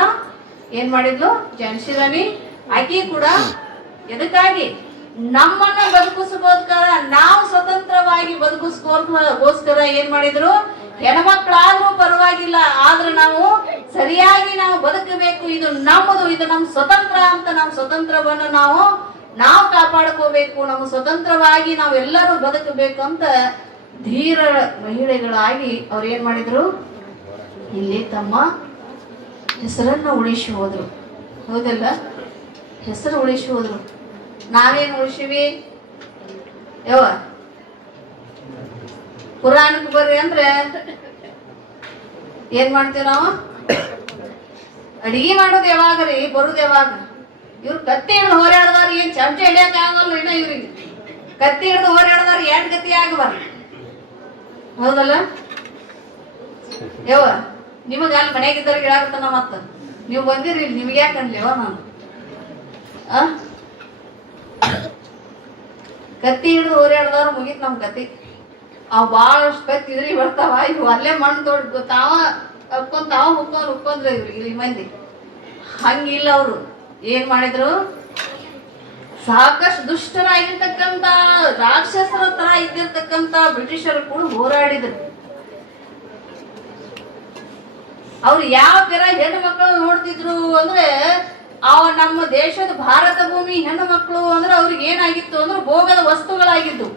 ಏನ್ ಮಾಡಿದ್ಲು? ಝಾನ್ಸಿ ರಾಣಿ ಆಕಿ ಕೂಡ ಎದಕ್ಕಾಗಿ? ನಮ್ಮನ್ನ ಬದುಕಿಸೋಸ್ಕರ, ನಾವು ಸ್ವತಂತ್ರವಾಗಿ ಬದುಕಿಸ್ಕೋಸ್ಕರ ಏನ್ ಮಾಡಿದ್ರು? ಹೆಣ್ಮಕ್ಳಾದ್ರೂ ಪರವಾಗಿಲ್ಲ, ಆದ್ರೆ ನಾವು ಸರಿಯಾಗಿ ನಾವು ಬದುಕಬೇಕು, ಇದು ನಮ್ಮದು, ಇದು ನಮ್ಮ ಸ್ವತಂತ್ರ ಅಂತ, ನಮ್ಮ ಸ್ವತಂತ್ರವನ್ನು ನಾವು ಕಾಪಾಡ್ಕೋಬೇಕು, ನಮ್ಮ ಸ್ವತಂತ್ರವಾಗಿ ನಾವೆಲ್ಲರೂ ಬದುಕಬೇಕು ಅಂತ ಧೀರ ಮಹಿಳೆಗಳಾಗಿ ಅವ್ರು ಏನ್ ಮಾಡಿದ್ರು? ಇಲ್ಲಿ ತಮ್ಮ ಹೆಸರನ್ನ ಉಳಿಸಿ ಹೋದ್ರು, ಹೌದಲ್ಲ? ಹೆಸರು ಉಳಿಸಿ ಹೋದ್ರು. ನಾವೇನು ಉಳಿಸಿವಿ? ಯಾವ ಪುರಾಣಕ್ಕೆ ಬರ್ರಿ ಅಂದ್ರೆ ಏನ್ ಮಾಡ್ತೀವಿ ನಾವು? ಅಡಿಗೆ ಮಾಡೋದು ಯಾವಾಗ್ರಿ? ಬರುದು ಯಾವಾಗ? ಇವ್ರು ಕತ್ತಿ ಹಿಡಿದು ಹೋರಾಡ್ದಾರ, ಏನ್ ಚಮಚೆ ಹಿಡಿಯಕ್ ಆಗಲ್ಲ ಇನ್ನ ಇವ್ರಿಗೆ. ಕತ್ತಿ ಹಿಡಿದು ಹೋರಾಡ್ದಾರ ಏನ್ ಗತಿ ಆಗಬಾರ್ದು, ಹೌದಲ್ಲ? ಯವ್ವ ನಿಮಗ ಅಲ್ಲಿ ಮನೆಯಾಗಿದ್ದವ್ರಿಗೆ ಹೇಳಾಕತ್ತಾನ, ಮತ್ತ ನೀವು ಬಂದಿರಿ, ನಿಮ್ಗೆ ಯಾಕೆ ಅನ್ಲಿವ ನಾನು? ಕತ್ತಿ ಹಿಡಿದು ಹೋರಾಡ್ದವ್ರು ಮುಗೀತ್ ನಮ್ ಕತ್ತಿ. ಅವ್ ಬಾಳಷ್ಟು ಕತ್ತಿ ಇದ್ರಿ ಬರ್ತಾವ, ಇವು ಅಲ್ಲೇ ಮಣ್ಣು ದೊಡ್ಡ ತಾವ ಹುಕ್ಕೊಂಡ್ರೆ ಇವ್ರಿಗೆ ಇಲ್ಲಿ ಮಂದಿ ಹಂಗಿಲ್ಲ. ಅವರು ಏನ್ ಮಾಡಿದ್ರು? ಸಾಕಷ್ಟು ದುಷ್ಟರಾಗಿರ್ತಕ್ಕಂತ ರಾಕ್ಷಸರ ತರ ಇದ್ದಿರ್ತಕ್ಕಂತ ಬ್ರಿಟಿಷರು ಕೂಡ ಹೋರಾಡಿದ್ರು. ಅವ್ರು ಯಾವ ತರ ಹೆಣ್ಣು ಮಕ್ಕಳು ನೋಡ್ತಿದ್ರು ಅಂದ್ರೆ, ನಮ್ಮ ದೇಶದ ಭಾರತ ಭೂಮಿ ಹೆಣ್ಣು ಮಕ್ಕಳು ಅಂದ್ರೆ ಅವ್ರಿಗೆ ಏನಾಗಿತ್ತು ಅಂದ್ರೆ ಭೋಗದ ವಸ್ತುಗಳಾಗಿದ್ದು,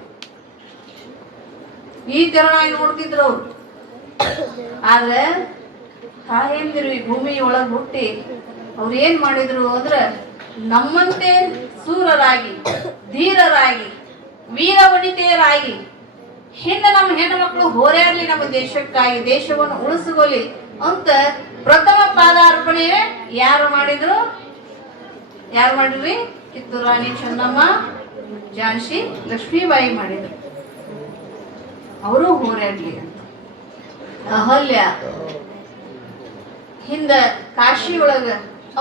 ಈ ತೆರನಾಗಿ ನೋಡ್ತಿದ್ರು ಅವ್ರು. ಆದ್ರೆ ತಾಯಂದಿರು ಈ ಭೂಮಿ ಒಳಗೆ ಹುಟ್ಟಿ ಅವ್ರು ಏನ್ ಮಾಡಿದ್ರು ಅಂದ್ರೆ, ನಮ್ಮಂತೆ ಸೂರರಾಗಿ, ಧೀರರಾಗಿ, ವೀರವನಿತೆಯರಾಗಿ ಹಿಂದೆ ನಮ್ಮ ಹೆಣ್ಣು ಮಕ್ಕಳು ಹೋರಾಡ್ಲಿ, ನಮ್ಮ ದೇಶಕ್ಕಾಗಿ, ದೇಶವನ್ನು ಉಳಿಸ್ಕೊಳ್ಳಿ ಅಂತ ಪ್ರಥಮ ಪಾದಾರ್ಪಣೆ ಯಾರು ಮಾಡಿದ್ರು? ಯಾರು ಮಾಡಿದ್ರಿ? ಕಿತ್ತೂರು ರಾಣಿ ಚೆನ್ನಮ್ಮ, ಝಾನ್ಸಿ ಲಕ್ಷ್ಮೀಬಾಯಿ ಮಾಡಿದ್ರು. ಅವರು ಹೋರಾಡ್ಲಿ ಅಂತ. ಅಹಲ್ಯ ಹಿಂದ ಕಾಶಿ ಒಳಗ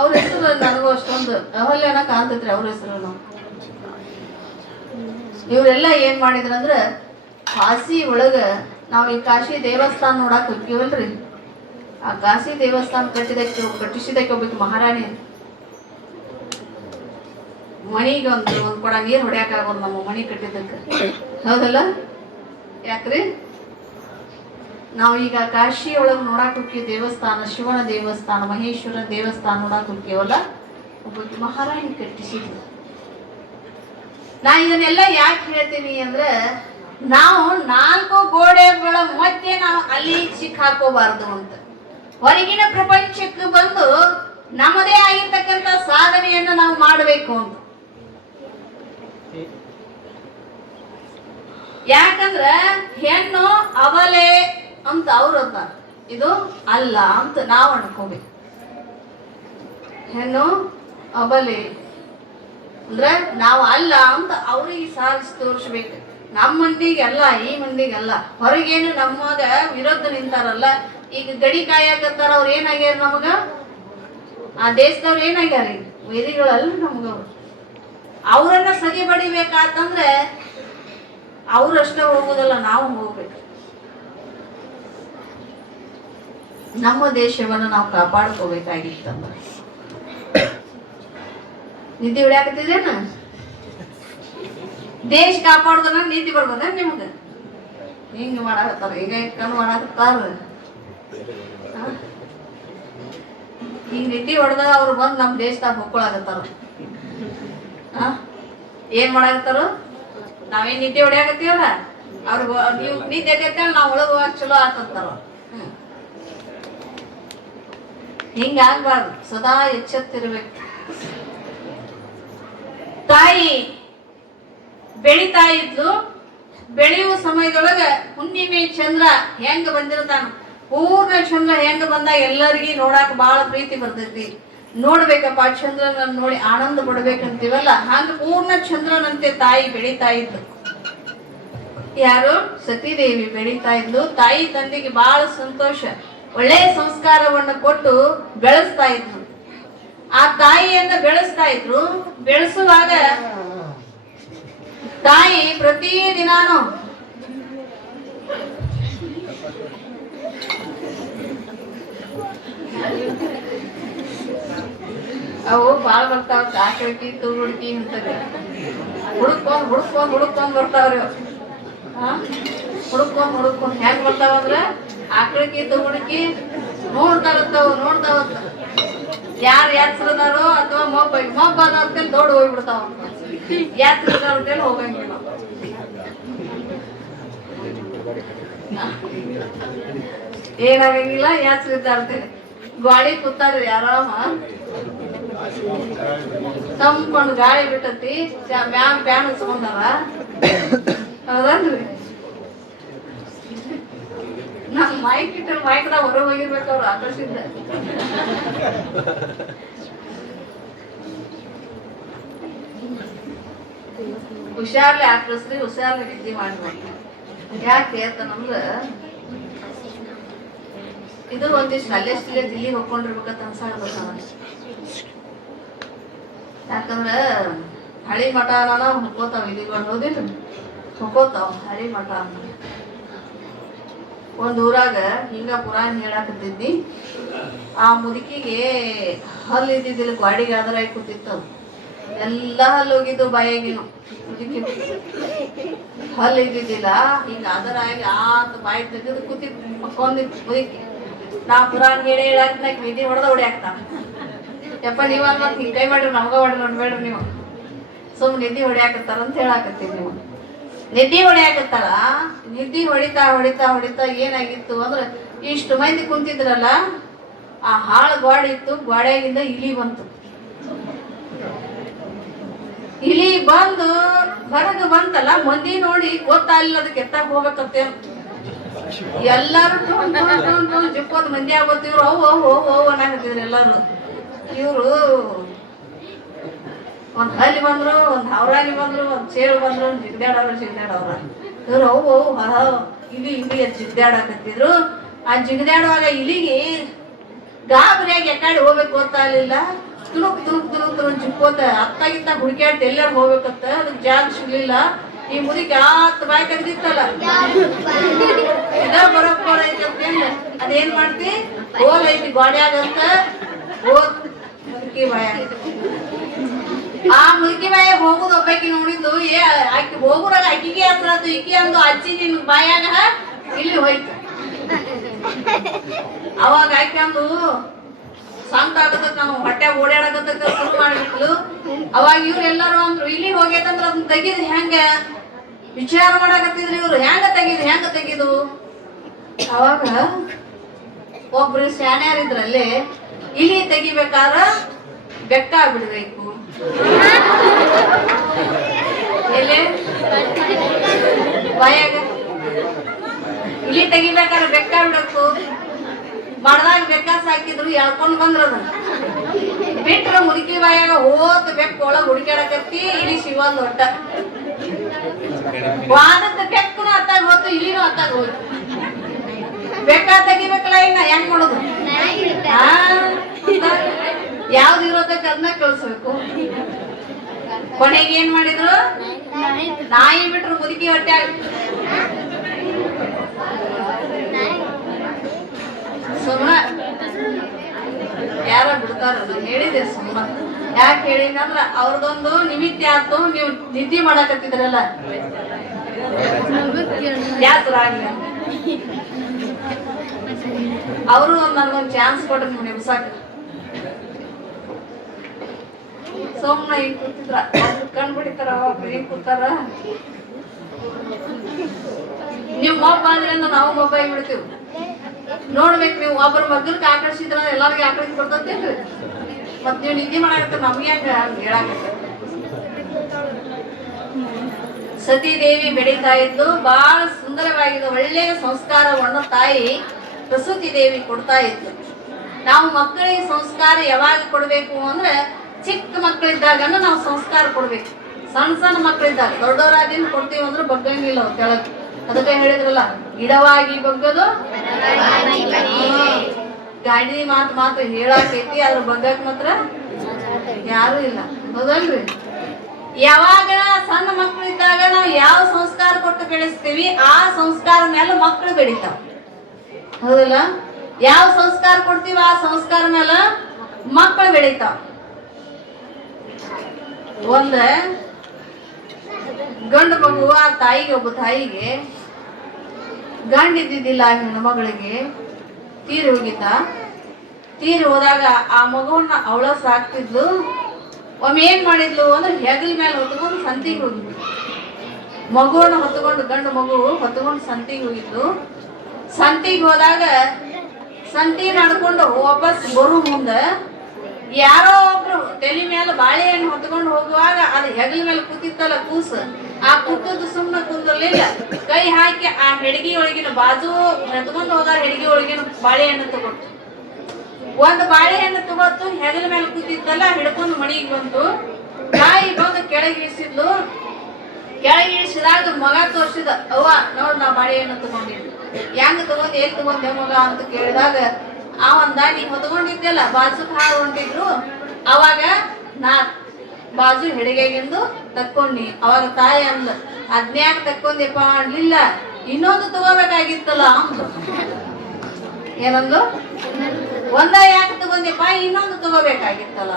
ಅವ್ರ ಹೆಸರು ನನಗೂ ಅಷ್ಟೊಂದು ಅಹಲ್ಯನ ಕಾಣ್ತೈತ್ರಿ ಅವ್ರ ಹೆಸರು. ಇವರೆಲ್ಲ ಏನ್ ಮಾಡಿದ್ರಂದ್ರ, ಕಾಶಿ ಒಳಗ ನಾವು ಈ ಕಾಶಿ ದೇವಸ್ಥಾನ ನೋಡಕ್ ಹೋಗ್ತೀವಲ್ರಿ, ಆ ಕಾಶಿ ದೇವಸ್ಥಾನ ಕಟ್ಟಿಸಿದಕ್ಕೆ ಒಬ್ಬಕ್ಕೆ ಮಹಾರಾಣಿ ಮಣಿಗೆ ಒಂದು ಕೊಡ ನೀರು ಹೊಡ್ಯಾಕ ಆಗೋದು ನಮ್ಮ ಮಣಿ ಕಟ್ಟಿದ್ದಕ್ಕೆ, ಹೌದಲ್ಲ? ಯಾಕ್ರಿ? ನಾವು ಈಗ ಕಾಶಿ ಒಳಗೆ ನೋಡಾಕ್ ಹೋಗ್ತೀವಿ ದೇವಸ್ಥಾನ, ಶಿವನ ದೇವಸ್ಥಾನ, ಮಹೇಶ್ವರನ ದೇವಸ್ಥಾನ ನೋಡಾಕ್ ಹೋಗ್ತೀವಲ್ಲ, ಒಬ್ಬಕ್ಕೆ ಮಹಾರಾಣಿ ಕಟ್ಟಿಸಿದ್ವಿ. ನಾ ಇದನ್ನೆಲ್ಲ ಯಾಕೆ ಹೇಳ್ತೀನಿ ಅಂದ್ರೆ, ನಾವು 4 ಗೋಡೆಗಳ ಮಧ್ಯೆ ನಾವು ಅಲ್ಲಿ ಸಿಕ್ ಹಾಕೋಬಾರ್ದು ಅಂತ. ಹೊರಗಿನ ಪ್ರಪಂಚಕ್ಕೆ ಬಂದು ನಮ್ಮದೇ ಆಗಿರ್ತಕ್ಕಂಥ ಸಾಧನೆಯನ್ನು ನಾವು ಮಾಡಬೇಕು ಅಂತ. ಯಾಕಂದ್ರ ಹೆಣ್ಣು ಅವಲೆ ಅಂತ ಅವ್ರು ಅಂತಾರ, ಇದು ಅಲ್ಲ ಅಂತ ನಾವು ಅನ್ಕೋಬೇಕು. ಹೆಣ್ಣು ಅಬಲೆ ಅಂದ್ರೆ ನಾವು ಅಲ್ಲ ಅಂತ ಅವ್ರಿಗೆ ಸಾಧಿಸಿ ತೋರಿಸ್ಬೇಕು. ನಮ್ಮ ಮಂದಿಗೆಲ್ಲ, ಈ ಮಂದಿಗೆಲ್ಲ. ಹೊರಗೇನು ನಮಗ ವಿರೋಧ ನಿಂತಾರಲ್ಲ, ಈಗ ಗಡಿ ಕಾಯಕತ್ತಾರ, ಅವ್ರು ಏನಾಗ್ಯಾರ ನಮಗ? ಆ ದೇಶದವ್ರು ಏನಾಗ್ಯಾರ? ವೈರಿಗಳಲ್ಲ ನಮಗವ್ರು. ಅವರನ್ನ ಸದಿ ಬಡಿಬೇಕಾತಂದ್ರೆ ಅವ್ರಷ್ಟೇ ಹೋಗುದಲ್ಲ, ನಾವು ಹೋಗ್ಬೇಕು. ನಮ್ಮ ದೇಶವನ್ನು ನಾವು ಕಾಪಾಡ್ಕೋಬೇಕಾಗಿತ್ತಂದ್ರ. ನಿದ್ದೆ ಹೊಡ್ಯಾಕತ್ತಿದೇನ? ದೇಶ ಕಾಪಾಡ್ದನ ನಿದ್ದೆ ಬರ್ಬೋದ ನಿಮ್ಗ? ಹಿಂಗ ಮಾಡಾಕತ್ತಾರ, ಈಗ ಕಣ್ಣು ಮಾಡಾಕತ್ತಾರ. ಈಗ ನಿದ್ದೆ ಹೊಡೆದ ಅವ್ರು ಬಂದು ನಮ್ಮ ದೇಶದಾಗ ಹೊಕ್ಕೊಳಕತ್ತಾರ. ಏನ್ ಮಾಡಾಕತ್ತಾರ? ನಾವೇನ್ ನಿದ್ದೆ ಹೊಡ್ಯಾಕತ್ತೀವಲ್ಲ, ಅವ್ರಿಗೆ ನೀವು ನಿದ್ದೆ ಎದ್ದೇಳಿ ನಾವು ಒಳಗೆ ಹೋಗಕ್ ಚಲೋ ಆತಂತಾರ. ಹಿಂಗಾಗ್ಬಾರ್ದು, ಸದಾ ಎಚ್ಚೆತ್ತಿರ್ಬೇಕು. ತಾಯಿ ಬೆಳಿತಾ ಇದ್ಲು. ಬೆಳೆಯುವ ಸಮಯದೊಳಗ ಹುಣ್ಣಿಮೆ ಚಂದ್ರ ಹೆಂಗ ಬಂದಿರ್ತಾನ, ಪೂರ್ಣ ಚಂದ್ರ ಹೆಂಗ ಬಂದಾಗ ಎಲ್ಲರಿಗೂ ನೋಡಾಕ ಬಹಳ ಪ್ರೀತಿ ಬರ್ತೈತಿ. ನೋಡ್ಬೇಕಪ್ಪ ಚಂದ್ರನ ನೋಡಿ ಆನಂದ ಪಡ್ಬೇಕಂತೀವಲ್ಲ, ಹಂಗ ಪೂರ್ಣ ಚಂದ್ರನಂತೆ ತಾಯಿ ಬೆಳಿತಾ ಇದ್ಲು. ಯಾರು? ಸತೀದೇವಿ ಬೆಳಿತಾ ಇದ್ಲು. ತಾಯಿ ತಂದೆಗೆ ಬಹಳ ಸಂತೋಷ, ಒಳ್ಳೆಯ ಸಂಸ್ಕಾರವನ್ನು ಕೊಟ್ಟು ಬೆಳೆಸ್ತಾ ಇದ್ರು. ಆ ತಾಯಿಯನ್ನ ಬೆಳೆಸ್ತಾ ಇದ್ರು. ಬೆಳೆಸುವಾಗ ತಾಯಿ ಪ್ರತಿ ದಿನಾನು ಅವು ಬಾಳ್ ಬರ್ತಾವ, ಆಕಳಿಕಿ ತುರುಡ್ಕಿ ಅಂತದೆ ಹುಡುಕೊಂಡ್ ಬರ್ತಾವ್ರಿ ಅವು. ಹುಡುಕೊಂಡ್ ಹೆಂಗ್ ಬರ್ತಾವಂದ್ರ ಆಕಳಿಕಿ ತುರುಡ್ಕಿ ನೋಡ್ತಾವ ಯಾರು ಯಾತ್ರಿದಾರೋ ಅಥವಾ ಮೊಬ್ಬ ಅಂತೇಳಿ ದೊಡ್ಡ ಹೋಗ್ಬಿಡ್ತಾವ. ಯಾತ್ರಿದಾರ ಅಂತೇಳಿ ಹೋಗಂಗಿಲ್ಲ. ಏನಾಗಂಗಿಲ್ಲ, ಯಾತ್ರಿದಾರ ಅಂತೇಳಿ ಗಾಳಿ ಕೂತಾರ್ರಿ ಆರಾಮ, ತಂಪ್ಕೊಂಡು ಗಾಳಿ ಬಿಟ್ಟತಿ, ಮ್ಯಾಗ ಫ್ಯಾನ್ ಹಚ್ಕೊಂಡಾರ. ಹೌದನ್ರಿ? ನಮ್ ಮೈಕ್ ಇಟ್ಟ ಮೈಕ್ದಾಗ ಹೊರಗೆ ಹೋಗಿರ್ಬೇಕು ಅವ್ರು ಆಕರ್ಷಿದ್ದ. ಹುಷಾರ್ಲಿ ಆಕರ್ಸ್ರಿ, ಹುಷಾರ್ಲಿ ನಿದ್ದೆ ಮಾಡ್ಬೇಕು. ಯಾಕೆ ಅಂತ ನಮ್ಗ ಇದು ಒಂದಿಷ್ಟು ಅಲ್ಲೆಷ್ಟಿಲ್ಲ ದಿಲ್ಲಿ ಹೋಗ್ಕೊಂಡಿರ್ಬೇಕಂತ ಅನ್ಸಾಡ್ಬೇಕ. ಯಾಕಂದ್ರ ಹಳಿ ಮಠ ಹೊಕ್ಕೋತಾವ, ಇದಿಗಳು ಹೋದಿಲ್ಲ ಹೊಕ್ಕೋತಾವ ಹಳಿ ಮಠ ಅಂತ. ಒಂದ್ ಊರಾಗ ಹಿಂಗ ಪುರಾಣ ಹೇಳಾಕತ್ತಿದ್ನಿ. ಆ ಮುದುಕಿಗೆ ಹಲ್ಲು ಇದ್ದಿದ್ದಿಲ್ಲ, ಗಾಡಿಗೆ ಆದರ ಕೂತಿತ್ತು. ಎಲ್ಲ ಹಲ್ಲು ಹೋಗಿದ್ದು ಬಾಯಾಗಿನು. ಮುದುಕಿ ಹಲ್ಲು ಇದ್ದಿದ್ದಿಲ್ಲ, ಹಿಂಗ ಆದರ ಆಗಿ ಆತ ಬಾಯಿ ತೆಗೆದು ಕೂತಿತ್ತು, ಮಕ್ಕೊಂದಿತ್ತು ಮುದುಕಿ. ನಾ ಪುರಾಣ ಹೇಳಾಕ ನಿಧಿ ಹೊಡೆದ ಹೊಡ್ಯಾಕ್ತಾನ. ಯಪ್ಪ ನೀವ್ ಮತ್ ಹಿಂಗ್ ಕೈ ಮಾಡ್ರಿ, ನಮ್ಗ ಹೊಡ್ರಿ ನೋಡ್ಬೇಡ್ರಿ ನೀವು, ಸುಮ್ ನಿಧಿ ಹೊಡ್ಯಾಕತ್ತಾರ ಅಂತ ಹೇಳಾಕತ್ತೀವಿ. ನೀವು ನಿಧಿ ಹೊಡ್ಯಾಕತ್ತಾರ. ನಿಧಿ ಹೊಡಿತಾ ಏನಾಗಿತ್ತು ಅಂದ್ರ ಇಷ್ಟು ಮಂದಿ ಕುಂತಿದ್ರಲ್ಲ, ಆ ಹಾಳು ಗೋಡೆ ಇತ್ತು, ಗೋಡೆಯಾಗಿಂದ ಇಲಿ ಬಂತು. ಇಲಿ ಬಂದು ಹೊರಗೆ ಬಂತಲ್ಲ, ಮಂದಿ ನೋಡಿ ಗೊತ್ತಾಗಲಿಲ್ಲ ಅದಕ್ಕೆ ಎತ್ತಾಗ ಹೋಗ್ಬೇಕಂತೆ. ಎಲ್ಲಾರು ಜಿಪ್ಪೋದ್ ಮಂದಿ ಆಗೋತ್. ಇವ್ರು ಅವು ಅನ್ನಕತ್ತಿದ್ರು ಎಲ್ಲಾರು. ಇವ್ರು ಒಂದ್ ಹಲ್ಲಿ ಬಂದ್ರು, ಒಂದ್ ಹವರಾಗಿ ಬಂದ್ರು, ಒಂದ್ ಚೇಳು ಬಂದ್ರು, ಒಂದ್ ಜಿಗ್ದಾಡವ್ರ. ಇವ್ರು ಅವು ಇಲಿ ಜಿಗ್ದಾಡಕತ್ತಿದ್ರು. ಆ ಜಿಗ್ದಾಡುವಾಗ ಇಲಿಗೆ ಗಾಬರಿಯಾಗಿ ಎಕಾಡಿ ಹೋಗ್ಬೇಕು ಗೊತ್ತಾಗ್ಲಿಲ್ಲ. ತುಣುಕ್ ಜಿಕ್ಕೋತ ಅತ್ತಾಗಿತ್ತ ಹುಡುಕ್ಯಾಡ್ತ ಎಲ್ಲಾರು ಹೋಗ್ಬೇಕತ್ತ, ಅದಕ್ಕೆ ಜಾಗ ಸಿಗ್ಲಿಲ್ಲ. ಈ ಮುದಿಗೆ ಆತ್ ಬಾಯಿ ತೆಗ್ದಿತ್ತಲ್ಲ, ಇದ ಬರೋಬ್ಬರ ಐತಂತೇಳಿ ಅದೇನ್ ಮಾಡ್ತಿ, ಹೋಲ್ ಐತಿ ಗೋಡ್ಯಾಗಂತ ಹೋದ್ ಮುದುಕಿ ಬಾಯ. ಆ ಮುದುಕಿ ಬಾಯ ಹೋಗುದು ಒಬ್ಬಾಕಿ ನೋಡಿದ್ದು. ಆಕಿ ಹೋಗುರಾಗ ಆಕಿಗೆ ಹತ್ರ ಈಕಿ ಅಂದು ಅಜ್ಜಿ ನಿನ್ ಬಾಯಾಗ ಇಲ್ಲಿ ಹೋಯ್ತು. ಅವಾಗ ಆಕಿ ಅಂದು ಸಂತ ಆಗತ್ತ, ನಾವು ಹೊಟ್ಟೆ ಓಡಾಡಕತ್ತ ಶುರು ಮಾಡಿಬಿಟ್ಲು. ಅವಾಗ ಇವ್ರೆಲ್ಲಾರು ಅಂದ್ರು ಇಲ್ಲಿ ಹೋಗೈತಂದ್ರ ಅದನ್ನ ತೆಗಿದ್ ಹೆಂಗ ವಿಚಾರ ಮಾಡಕತ್ತಿದ್ರು ಇವ್ರು. ಹೆಂಗ ತೆಗಿದು ಅವಾಗ ಒಬ್ರು ಶಾನ್ಯಾರಿದ್ರಲ್ಲಿ, ಇಲಿ ತೆಗಿಬೇಕಾರ ಬೆಕ್ಕ ಬಿಡ್ಬೇಕು, ಎಲ್ಲಿ ಬಾಯಾಗ ಇಲಿ ತೆಗಿಬೇಕಾರ ಬೆಕ್ಕ ಬಿಡಬೇಕು. ಮಾಡ್ದಾಗ ಬೆಕ್ಕ ಸಾಕಿದ್ರು, ಎಳ್ಕೊಂಡ್ ಬಂದ್ರದ ಬಿಟ್ರ ಮುದುಕಿ ಬಾಯಾಗ ಹೋತ್ ಬೆಕ್ಕ ಒಳಗ್ ಹುಡುಕ್ಯಾಡಕತ್ತಿ. ಇಲಿ ಶಿವಂದ್ ಒಟ್ಟ ವಾದದ ಬೆಕ್ಕನು ಅತ್ತಾಗ ಹೋತು, ಇಲಿನೂ ಅತ್ತಾಗ ಹೋಯ್ತು. ಬೆಕ್ಕ ತೆಗಿಬೇಕಲ್ಲ, ಇನ್ನ ಹೆಂಗ್ ಮಾಡೋದು? ಯಾವ್ದು ಇರೋದಕ್ಕೆ ಅದನ್ನ ಕಳ್ಸ್ಬೇಕು. ಕೊನೆಗೆ ಏನ್ ಮಾಡಿದ್ರು, ನಾಯಿ ಬಿಟ್ರು ಮುದುಕಿ ಹೊಟ್ಟೆ. ಸುಮ್ಮ ಯಾರ ಬಿಡ್ತಾರ, ಹೇಳಿದೆ ಸುಮ್ಮ. ಯಾಕೆ ಹೇಳಿದಂದ್ರ ಅವ್ರದೊಂದು ನಿಮಿತ್ತ ಆಯ್ತು. ನೀವು ನಿದ್ದೆ ಮಾಡಕತ್ತಿದ್ರಲ್ಲ, ಯಾತ್ರ ಆಗ್ಲಿ ಅವರು ನನಗೊಂದು ಚಾನ್ಸ್ ಕೊಟ್ರು ನೀವು ನೆಬ್ಸಾಕ. ಸುಮ್ಮನೆ ಹಿಂಗ್ ಕೂತಿದ್ರ, ಕಣ್ ಬಿಡಿತಾರ, ಹಿಂಗ್ ಕೂತಾರ. ನೀವು ಮೊಬ್ಬ ಅಂದ್ರೆ ನಾವು ಮೊಬ್ಬ ಬಿಡ್ತೀವಿ. ನೋಡ್ಬೇಕು, ನೀವು ಒಬ್ಬರ ಮಗ್ಗಲ್ಗೆ ಆಕರ್ಷಿದ್ರ ಎಲ್ಲಾರ್ಗೆ ಆಕರ್ಷಿ ಬರ್ತೇನ್ರಿ. ಮತ್ ನೀವು ನಿದ್ದೆ ಮಾಡಾಕತ್ತ ನಮ್ಗೆ ಹೇಳಾಕತ್ತ. ಸತೀದೇವಿ ಬೆಳೀತಾ ಇದ್ದು ಬಹಳ ಸುಂದರವಾಗಿದೆ. ಒಳ್ಳೆಯ ಸಂಸ್ಕಾರವನ್ನು ತಾಯಿ ಪ್ರಸೂತಿ ದೇವಿ ಕೊಡ್ತಾ ಇತ್ತು. ನಾವು ಮಕ್ಕಳಿಗೆ ಸಂಸ್ಕಾರ ಯಾವಾಗ ಕೊಡ್ಬೇಕು ಅಂದ್ರೆ, ಚಿಕ್ಕ ಮಕ್ಕಳಿದ್ದಾಗ ನಾವು ಸಂಸ್ಕಾರ ಕೊಡ್ಬೇಕು. ಸಣ್ಣ ಮಕ್ಕಳಿದ್ದಾಗ, ದೊಡ್ಡವರಾದಿಂದ ಕೊಡ್ತೀವಿ ಅಂದ್ರೆ ಬಗ್ಗಂಗಿಲ್ಲ ಅವ್ರು ಕೆಳಗೆ. ಅದಕ್ಕೆ ಹೇಳಿದ್ರಲ್ಲ, ಗಿಡವಾಗಿ ಬಗ್ಗದು ಗಾಡಿ ಮಾತು ಹೇಳಾಕೈತಿ, ಅದ್ರ ಬಗ್ಗಕ್ ಮಾತ್ರ ಯಾರು ಇಲ್ಲ. ಹೌದಲ್ರಿ? ಯಾವಾಗ ಸಣ್ಣ ಮಕ್ಕಳಿದ್ದಾಗ ನಾವು ಯಾವ ಸಂಸ್ಕಾರ ಕೊಟ್ಟು ಬೆಳೆಸ್ತೀವಿ ಆ ಸಂಸ್ಕಾರ ಮೇಲೆ ಮಕ್ಕಳು ಬೆಳಿತಾವ, ಹೌದಲ್ಲ? ಯಾವ ಸಂಸ್ಕಾರ ಕೊಡ್ತೀವಿ ಆ ಸಂಸ್ಕಾರ ಮೇಲೆ ಮಕ್ಕಳು ಬೆಳಿತಾವ. ಒಂದ ಗಂಡು ಮಗು ಆ ತಾಯಿಗೆ, ಒಬ್ಬ ತಾಯಿಗೆ ಗಂಡ ಇದ್ದಿದ್ದಿಲ್ಲ, ಹೆಣ್ಣು ಮಗಳಿಗೆ ತೀರಿ ಹೋಗಿದ್ದ. ತೀರಿ ಹೋದಾಗ ಆ ಮಗುವನ್ನ ಅವಳ ಸಾಕ್ತಿದ್ಲು. ಒಮ್ಮೆ ಏನ್ ಮಾಡಿದ್ಲು ಅಂದ್ರೆ ಹೆಗಲ ಮೇಲೆ ಹೊತ್ಕೊಂಡು ಸಂತಿಗೆ ಹೋಗಿದ್ಲು. ಮಗುವನ್ನ ಹೊತ್ಕೊಂಡು, ಗಂಡು ಮಗು ಹೊತ್ಕೊಂಡು ಸಂತಿಗೆ ಹೋಗಿದ್ಲು. ಸಂತಿಗೆ ಹೋದಾಗ ಸಂತಿ ನಡ್ಕೊಂಡು ವಾಪಸ್ ಬರು ಮುಂದೆ ಯಾರೋ ಒಬ್ರು ತಲೆ ಮೇಲೆ ಬಾಳೆಹಣ್ಣು ಹೊತ್ಕೊಂಡು ಹೋಗುವಾಗ ಅದು ಹೆಗಲ ಮೇಲೆ ಕೂತಿತ್ತಲ್ಲ ಕೂಸು, ಆ ಕೂತದ್ದು ಸುಮ್ಮನೆ ಕೂದಲಿಲ್ಲ, ಕೈ ಹಾಕಿ ಆ ಹೆಡಗಿ ಒಳಗಿನ ಬಾಜು ಎತ್ಕೊಂಡು ಹೋದ ಹೆಡಗಿ ಒಳಗಿನ ಬಾಳೆಹಣ್ಣು ತಗೊಟ್ಟು, ಒಂದು ಬಾಳೆಹಣ್ಣು ತಗೊತ್ತು ಹೆಗಲ ಮೇಲೆ ಕೂತಿತ್ತಲ್ಲ ಹಿಡ್ಕೊಂಡು ಮಣಿಗೆ ಬಂತು. ತಾಯಿ ಬಂದು ಕೆಳಗಿಳಿಸಿದ್ಲು. ಕೆಳಗಿಳಿಸಿದಾಗ ಮಗ ತೋರಿಸಿದ, ಅವ್ವ ನೋಡ್ ನಾ ಬಾಳೆಹಣ್ಣು ತಗೊಂಡಿದ್ದೆ. ಹೆಂಗ್ ತಗೊಂಡ್ ಏನ್ ತಗೊಂಡೆ ಮಗ ಅಂತ ಕೇಳಿದಾಗ ಅವಂದ ನೀ ಹೊತ್ಕೊಂಡಿದ್ದೆಲ್ಲ ಬಾಜುಕ್ ಹಾರು ಹೊಂಟಿದ್ರು, ಅವಾಗ ನಾ ಬಾಜು ಹೆಡಿಗೆಗಿಂದು ತಕ್ಕೊಂಡಿ. ಅವಾಗ ತಾಯಿ ಅಂದ, ಅದ್ನ್ಯಾಕ ತಕ್ಕೊಂದಿಪ್ಪ ಅನ್ಲಿಲ್ಲ, ಇನ್ನೊಂದು ತಗೋಬೇಕಾಗಿತ್ತಲ್ಲ ಅಂದ್ರು. ಏನಂದು? ಒಂದ ಯಾಕೆ ತಗೊಂದಿಪ್ಪ, ಇನ್ನೊಂದು ತಗೋಬೇಕಾಗಿತ್ತಲ್ಲ.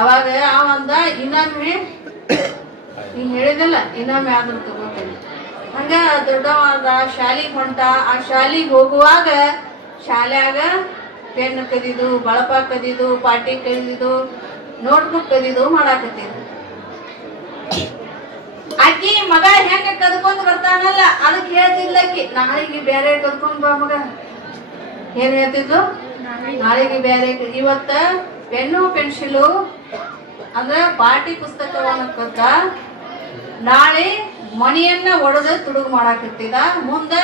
ಅವಾಗ ಅವಂದ ಇನ್ನೊಮ್ಮೆ ನೀನ್ ಹೇಳಿದಲ್ಲ, ಇನ್ನೊಮ್ಮೆ ಆದ್ರೂ ತಗೋತೇನೆ. ಹಂಗ ದೊಡ್ಡವಾದ ಶಾಲಿಗೆ ಹೊಂಟ. ಆ ಶಾಲಿಗೆ ಹೋಗುವಾಗ ಶಾಲ್ಯಾಗ ಪೆನ್ ಕದಿದು, ಬಳಪ ಕದಿದು, ಪಾಟಿ ಕದಿದು, ನೋಟ್ಬುಕ್ ಕದಿದು ಮಾಡಾಕತ್ತಿದ್ರು. ಆಕಿ ಮಗ ಹೆಂಗ ಕದ್ಕೊಂಡ್ ಬರ್ತಾನಲ್ಲ ಅದಕ್ಕೆ ಹೇಳ್ತಿದ್ಲಕ್ಕಿ, ನಾಳೆಗೆ ಬೇರೆ ಕದ್ಕೊಂಡ್ ಬಾ ಮಗ. ಏನ್ ಹೇಳ್ತಿದ್ಲು? ನಾಳೆಗೆ ಬೇರೆ. ಇವತ್ತ ಪೆನ್ನು ಪೆನ್ಸಿಲು ಅಂದ್ರೆ ಪಾಠಿ ಪುಸ್ತಕವನ್ನು ಕದ್ದ, ನಾಳೆ ಮಣಿಯನ್ನ ಒಡೆದು ತುಡುಗು ಮಾಡಾಕತ್ತಿದ, ಮುಂದೆ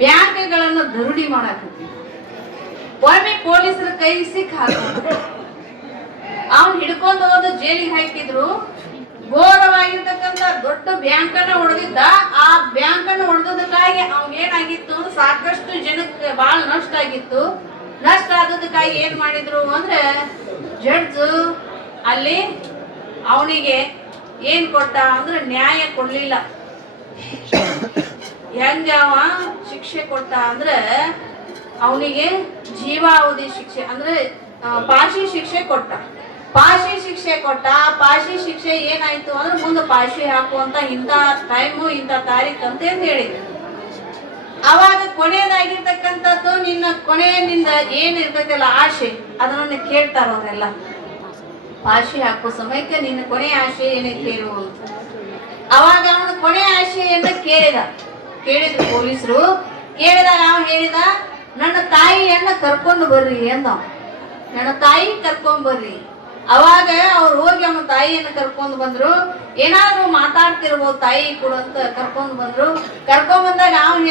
ಬ್ಯಾಂಕ್ಗಳನ್ನ ದರುಡಿ ಮಾಡಾಕತ್ತಿದ. ಒಮ್ಮೆ ಪೊಲೀಸರ ಕೈ ಸಿಕ್ಕ ಹಾಕಿದ್ರು. ಅವ್ನು ಹಿಡ್ಕೊಂಡು ಹೋದ ಜೈಲಿಗೆ ಹಾಕಿದ್ರು. ಘೋರವಾಗಿರ್ತಕ್ಕಂಥ ದೊಡ್ಡ ಬ್ಯಾಂಕನ್ನ ಹೊಡೆದಿದ್ದ. ಆ ಬ್ಯಾಂಕನ್ನ ಹೊಡೆದಕ್ಕಾಗಿ ಅವ್ನ್ ಏನಾಗಿತ್ತು, ಸಾಕಷ್ಟು ಜನಕ್ಕೆ ಬಹಳ ನಷ್ಟ ಆಗಿತ್ತು. ನಷ್ಟ ಆದದಕ್ಕಾಗಿ ಏನ್ ಮಾಡಿದ್ರು ಅಂದ್ರೆ ಜಡ್ಜ್ ಅಲ್ಲಿ ಅವನಿಗೆ ಏನ್ ಕೊಟ್ಟ ಅಂದ್ರೆ ನ್ಯಾಯ ಕೊಡ್ಲಿಲ್ಲ. ಹೆಂಗ ಅವ ಶಿಕ್ಷೆ ಕೊಟ್ಟ ಅಂದ್ರೆ ಅವನಿಗೆ ಜೀವಾವಧಿ ಶಿಕ್ಷೆ ಅಂದ್ರೆ ಪಾಶಿ ಶಿಕ್ಷೆ ಕೊಟ್ಟ. ಪಾಶಿ ಶಿಕ್ಷೆ ಕೊಟ್ಟ. ಪಾಶಿ ಶಿಕ್ಷೆ ಏನಾಯ್ತು ಅಂದ್ರೆ ಮುಂದೆ ಪಾಶಿ ಹಾಕುವಂತ ಇಂಥ ಟೈಮು ಇಂಥ ತಾರೀಖು ಅಂತ ಹೇಳಿದ್ರು. ಅವಾಗ ಕೊನೆಯದಾಗಿರ್ತಕ್ಕಂಥದ್ದು ನಿನ್ನ ಕೊನೆಯಿಂದ ಏನ್ ಇರ್ತೈತಲ್ಲ ಆಶೆ, ಅದನ್ನ ಕೇಳ್ತಾರ ಅವರೆಲ್ಲ. ಪಾಶಿ ಹಾಕೋ ಸಮಯಕ್ಕೆ ನಿನ್ನ ಕೊನೆಯ ಆಶೆ ಏನೈತೆ ಹೇಳು ಅಂತ. ಅವಾಗ ಅವನ ಕೊನೆಯ ಆಶೆಯನ್ನ ಕೇಳಿದ್ರು ಪೊಲೀಸರು. ಕೇಳಿದಾಗ ಅವನು ಹೇಳಿದ, ನನ್ನ ತಾಯಿಯನ್ನ ಕರ್ಕೊಂಡು ಬರ್ರಿ ಅಂದ. ನನ್ನ ತಾಯಿ ಕರ್ಕೊಂಡ್ ಬರ್ರಿ. ಅವಾಗ ಅವ್ರು ಹೋಗಿ ಅವನ ತಾಯಿಯನ್ನ ಕರ್ಕೊಂಡು ಬಂದ್ರು. ಏನಾದ್ರು ಮಾತಾಡ್ತಿರ್ಬೋದು ತಾಯಿ ಕೂಡ ಅಂತ ಕರ್ಕೊಂಡು ಬಂದ್ರು. ಕರ್ಕೊಂಡ್ ಬಂದಾಗ ಅವ್ನು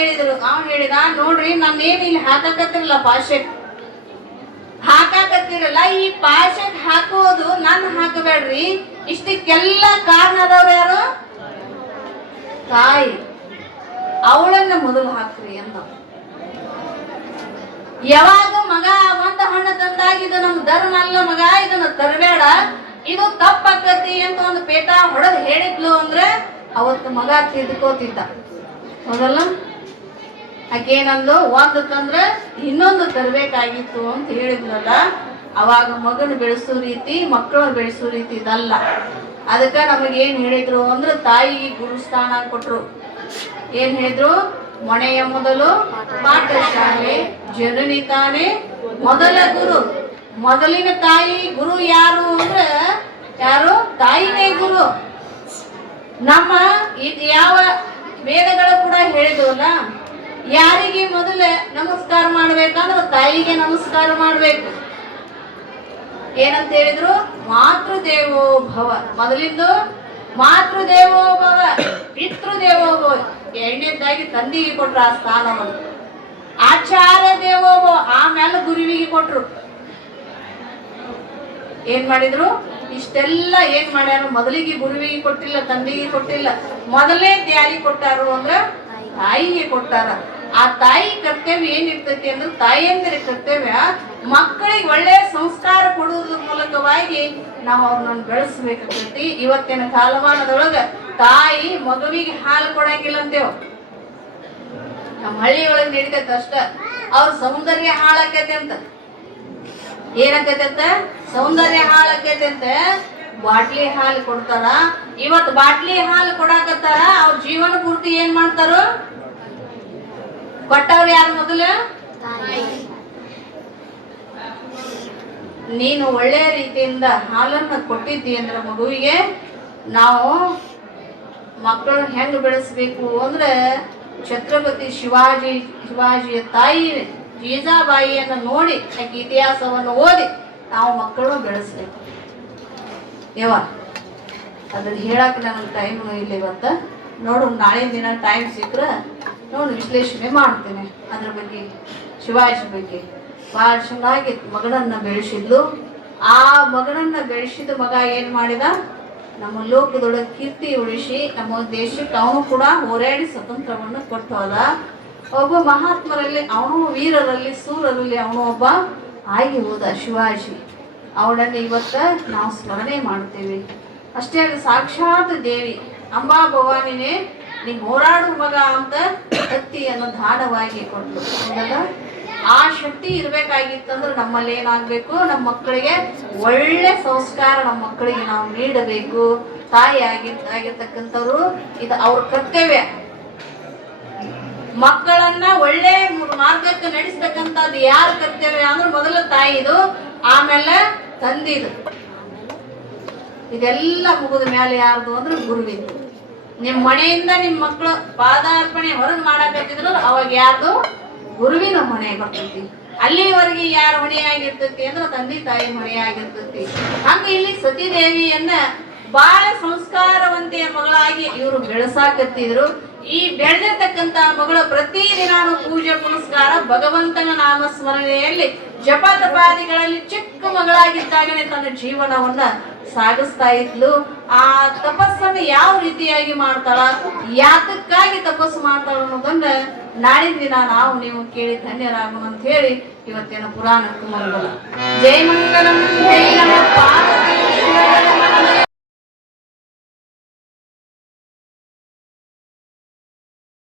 ಹೇಳಿದ, ನೋಡ್ರಿ ನಾನೇನು ಇಲ್ಲಿ ಹಾಕಕತ್ತಿರಲ್ಲ, ಪಾಶಕ್ ಹಾಕಾಕತ್ತಿರಲ್ಲ, ಈ ಪಾಶಕ್ ಹಾಕೋದು ನಾನು ಹಾಕಬೇಡ್ರಿ, ಇಷ್ಟಕ್ಕೆಲ್ಲ ಕಾರಣದವ್ರು ಯಾರು? ತಾಯಿ. ಅವಳನ್ನ ಮೊದಲು ಹಾಕ್ರಿ ಅಂದ. ಯಾವಾಗ ಮಗ ಒಂದು ಹಣ್ಣು ತಂದಾಗ ಇದು ನಮ್ ಧರ್ಮ ಅಲ್ಲ ಮಗ, ಇದನ್ನ ತರಬೇಡ, ಇದು ತಪ್ಪಾಕತಿ ಅಂತ ಒಂದು ಪೇಟ ಹೊಡೆದ್ ಹೇಳಿದ್ಲು ಅಂದ್ರೆ ಅವತ್ತು ಮಗ ತಿದ್ಕೋತಿದ್ದ, ಹೌದಲ್ಲ? ಆಕೇನಂದು ಒಂದು ತಂದ್ರೆ ಇನ್ನೊಂದು ತರಬೇಕಾಗಿತ್ತು ಅಂತ ಹೇಳಿದ್ಲಲ್ಲ. ಅವಾಗ ಮಗನ ಬೆಳೆಸೋ ರೀತಿ, ಮಕ್ಕಳನ್ನ ಬೆಳೆಸೋ ರೀತಿ ಇದಲ್ಲ. ಅದಕ್ಕ ನಮಗೇನ್ ಹೇಳಿದ್ರು ಅಂದ್ರೆ ತಾಯಿಗೆ ಗುರುಸ್ಥಾನ ಕೊಟ್ರು. ಏನ್ ಹೇಳಿದ್ರು? ಮನೆಯ ಮೊದಲು ಪಾಠಶಾಲೆ, ಜನನಿ ತಾನೇ ಮೊದಲ ಗುರು. ಮೊದಲಿನ ತಾಯಿ ಗುರು ಯಾರು ಅಂದ್ರೆ ಯಾರು? ತಾಯಿನೇ ಗುರು. ನಮ್ಮ ಯಾವ ವೇದಗಳು ಕೂಡ ಹೇಳಿದ್ವಲ್ಲ, ಯಾರಿಗೆ ಮೊದಲೇ ನಮಸ್ಕಾರ ಮಾಡ್ಬೇಕಂದ್ರೆ ತಾಯಿಗೆ ನಮಸ್ಕಾರ ಮಾಡ್ಬೇಕು. ಏನಂತ ಹೇಳಿದ್ರು? ಮಾತೃದೇವೋ ಭವ. ಮೊದಲಿಂದು ಮಾತೃದೇವೋ ಭವ, ಪಿತೃದೇವೋ ಭವ. ಎರಡನೇದಾಗಿ ತಂದೆಗೆ ಕೊಟ್ರು ಆ ಸ್ಥಾನವನ್ನು. ಆಚಾರ್ಯ ದೇವೋ ಭವ, ಆಮೇಲೆ ಗುರುವಿಗೆ ಕೊಟ್ರು. ಏನ್ ಮಾಡಿದ್ರು? ಇಷ್ಟೆಲ್ಲ ಏನ್ ಮಾಡ್ಯಾರು? ಮೊದಲಿಗೆ ಗುರುವಿಗೆ ಕೊಟ್ಟಿಲ್ಲ, ತಂದೆಗೆ ಕೊಟ್ಟಿಲ್ಲ. ಮೊದಲೇ ಯಾರಿಗೆ ಕೊಟ್ಟಾರು ಅಂದ್ರ ತಾಯಿಗೆ ಕೊಟ್ಟಾರ. ಆ ತಾಯಿ ಕರ್ತವ್ಯ ಏನಿರ್ತೈತಿ ಅಂದ್ರೆ ತಾಯಿಯಂದ್ರೆ ಕರ್ತವ್ಯ ಮಕ್ಕಳಿಗೆ ಒಳ್ಳೆ ಸಂಸ್ಕಾರ ಕೊಡುವುದ್ರ ಮೂಲಕವಾಗಿ ನಾವು ಅವ್ರನ್ನ ಬೆಳೆಸ್ಬೇಕಾಗ್ತೈತಿ. ಇವತ್ತಿನ ಕಾಲಮಾನದೊಳಗ ತಾಯಿ ಮಗುವಿಗೆ ಹಾಲು ಕೊಡಂಗಿಲ್ಲ ಅಂತೇವ್. ನಮ್ಮ ಹಳ್ಳಿಯೊಳಗೆ ನಡೀತೈತೆ ಅಷ್ಟ. ಅವ್ರ ಸೌಂದರ್ಯ ಹಾಳಾಕೈತೆ ಅಂತ. ಏನಾಕೈತೆ ಅಂತ? ಸೌಂದರ್ಯ ಹಾಳಾಕೈತೆ ಅಂತ ಬಾಟ್ಲಿ ಹಾಲು ಕೊಡ್ತಾರ. ಇವತ್ತು ಬಾಟ್ಲಿ ಹಾಲು ಕೊಡಾಕತ್ತಾರ. ಅವ್ರ ಜೀವನ ಪೂರ್ತಿ ಏನ್ ಮಾಡ್ತಾರ? ಕೊಟ್ಟವ್ರು ಯಾರು? ಮೊದಲು ನೀನು ಒಳ್ಳೆ ರೀತಿಯಿಂದ ಹಾಲನ್ನು ಕೊಟ್ಟಿದ್ದಿ ಅಂದ್ರೆ ಮಗುವಿಗೆ, ನಾವು ಮಕ್ಕಳು ಹೆಂಗ್ ಬೆಳೆಸ್ಬೇಕು ಅಂದ್ರೆ ಛತ್ರಪತಿ ಶಿವಾಜಿಯ ತಾಯಿ ಜೀಜಾಬಾಯಿಯನ್ನು ನೋಡಿ ಆಕೆ ಇತಿಹಾಸವನ್ನು ಓದಿ ನಾವು ಮಕ್ಕಳು ಬೆಳೆಸ್ಬೇಕು. ಅದನ್ನ ಹೇಳಕ್ ನನಗೆ ಟೈಮ್ ಇಲ್ಲ ಇವತ್ತ. ನೋಡು, ನಾಳೆ ದಿನ ಟೈಮ್ ಸಿಕ್ಕರೆ ನೋಡು ವಿಶ್ಲೇಷಣೆ ಮಾಡ್ತೇನೆ ಅದ್ರ ಬಗ್ಗೆ. ಶಿವಾಜಿ ಬಗ್ಗೆ ಭಾಳ ಚೆನ್ನಾಗಿ ಮಗಳನ್ನ ಬೆಳೆಸಿದ್ಲು. ಆ ಮಗಳನ್ನ ಬೆಳೆಸಿದ ಮಗ ಏನ್ ಮಾಡಿದ? ನಮ್ಮ ಲೋಕದೊಳಗೆ ಕೀರ್ತಿ ಉಳಿಸಿ ನಮ್ಮ ದೇಶಕ್ಕೆ ಅವನು ಕೂಡ ಹೋರಾಡಿ ಸ್ವತಂತ್ರವನ್ನು ಕೊಟ್ಟು ಹೋದ. ಒಬ್ಬ ಮಹಾತ್ಮರಲ್ಲಿ ಅವನು, ವೀರರಲ್ಲಿ ಸೂರರಲ್ಲಿ ಅವನು ಒಬ್ಬ ಆಗಿ ಹೋದ ಶಿವಾಜಿ. ಅವಳನ್ನು ಇವತ್ತ ನಾವು ಸ್ಮರಣೆ ಮಾಡ್ತೇವೆ. ಅಷ್ಟೇ ಅಲ್ಲ, ಸಾಕ್ಷಾತ್ ದೇವಿ ಅಂಬಾ ಭವಾನಿನೇ ನೀ ಹೋರಾಡುವ ಮಗ ಅಂತ ಶಕ್ತಿಯನ್ನು ದಾನವಾಗಿ ಕೊಟ್ಟು. ಆ ಶಕ್ತಿ ಇರ್ಬೇಕಾಗಿತ್ತಂದ್ರೆ ನಮ್ಮಲ್ಲಿ ಏನಾಗಬೇಕು? ನಮ್ಮ ಮಕ್ಕಳಿಗೆ ಒಳ್ಳೆ ಸಂಸ್ಕಾರ ನಮ್ಮ ಮಕ್ಕಳಿಗೆ ನಾವು ನೀಡಬೇಕು. ತಾಯಿ ಆಗಿರ್ತಕ್ಕಂಥವ್ರು ಇದು ಅವ್ರ ಕರ್ತವ್ಯ. ಮಕ್ಕಳನ್ನ ಒಳ್ಳೆ ಮಾರ್ಗಕ್ಕೆ ನಡೆಸ್ತಕ್ಕಂಥದ್ದು ಯಾರ ಕರ್ತವ್ಯ ಅಂದ್ರೆ ಮೊದಲು ತಾಯಿದು, ಆಮೇಲೆ ತಂದಿದು. ಇದೆಲ್ಲ ಮುಗಿದ ಮೇಲೆ ಯಾರ್ದು ಅಂದ್ರೆ ಗುರುವಿಂದು. ನಿಮ್ಮ ಮನೆಯಿಂದ ನಿಮ್ಮ ಮಕ್ಕಳು ಪಾದಾರ್ಪಣೆ ಹೊರಗೆ ಮಾಡಾಕತ್ತಿದ್ರು ಅವಾಗ ಯಾರ್ದು? ಗುರುವಿನ ಹೊಣೆ ಬರ್ತೈತಿ. ಅಲ್ಲಿವರೆಗೆ ಯಾರ ಹೊಣೆ ಆಗಿರ್ತೈತಿ ಅಂದ್ರೆ ತಂದೆ ತಾಯಿ ಹೊಣೆ ಆಗಿರ್ತೈತಿ. ಹಂಗ ಇಲ್ಲಿ ಸತೀದೇವಿಯನ್ನ ಬಹಳ ಸಂಸ್ಕಾರವಂತೆಯ ಮಗಳಾಗಿ ಇವರು ಬೆಳೆಸಾಕತ್ತಿದ್ರು. ಈ ಬೆಳೆದಿರ್ತಕ್ಕಂತ ಮಗಳು ಪ್ರತಿದಿನಾನು ಪೂಜೆ ಪುನಸ್ಕಾರ, ಭಗವಂತನ ನಾಮ ಸ್ಮರಣೆಯಲ್ಲಿ ಜಪ ತಪಾದಿಗಳಲ್ಲಿ ಚಿಕ್ಕ ಮಗಳಾಗಿದ್ದಾಗನೇ ತನ್ನ ಜೀವನವನ್ನ ಸಾಗಿಸ್ತಾ ಇದ್ಲು. ಆ ತಪಸ್ಸನ್ನು ಯಾವ ರೀತಿಯಾಗಿ ಮಾಡ್ತಾಳ, ಯಾತಕ್ಕಾಗಿ ತಪಸ್ಸು ಮಾಡ್ತಾಳ ಅನ್ನೋದನ್ನ ನಾಳಿನ ದಿನ ನಾವು ನೀವು ಕೇಳಿ ಧನ್ಯರಾಗೋಣ ಅಂತ ಹೇಳಿ ಇವತ್ತಿನ ಪುರಾಣಕ್ಕೆ ಮಂಗಲ. ಜೈ ಮಂಗಲಂ, ಜೈ ನಮಃ.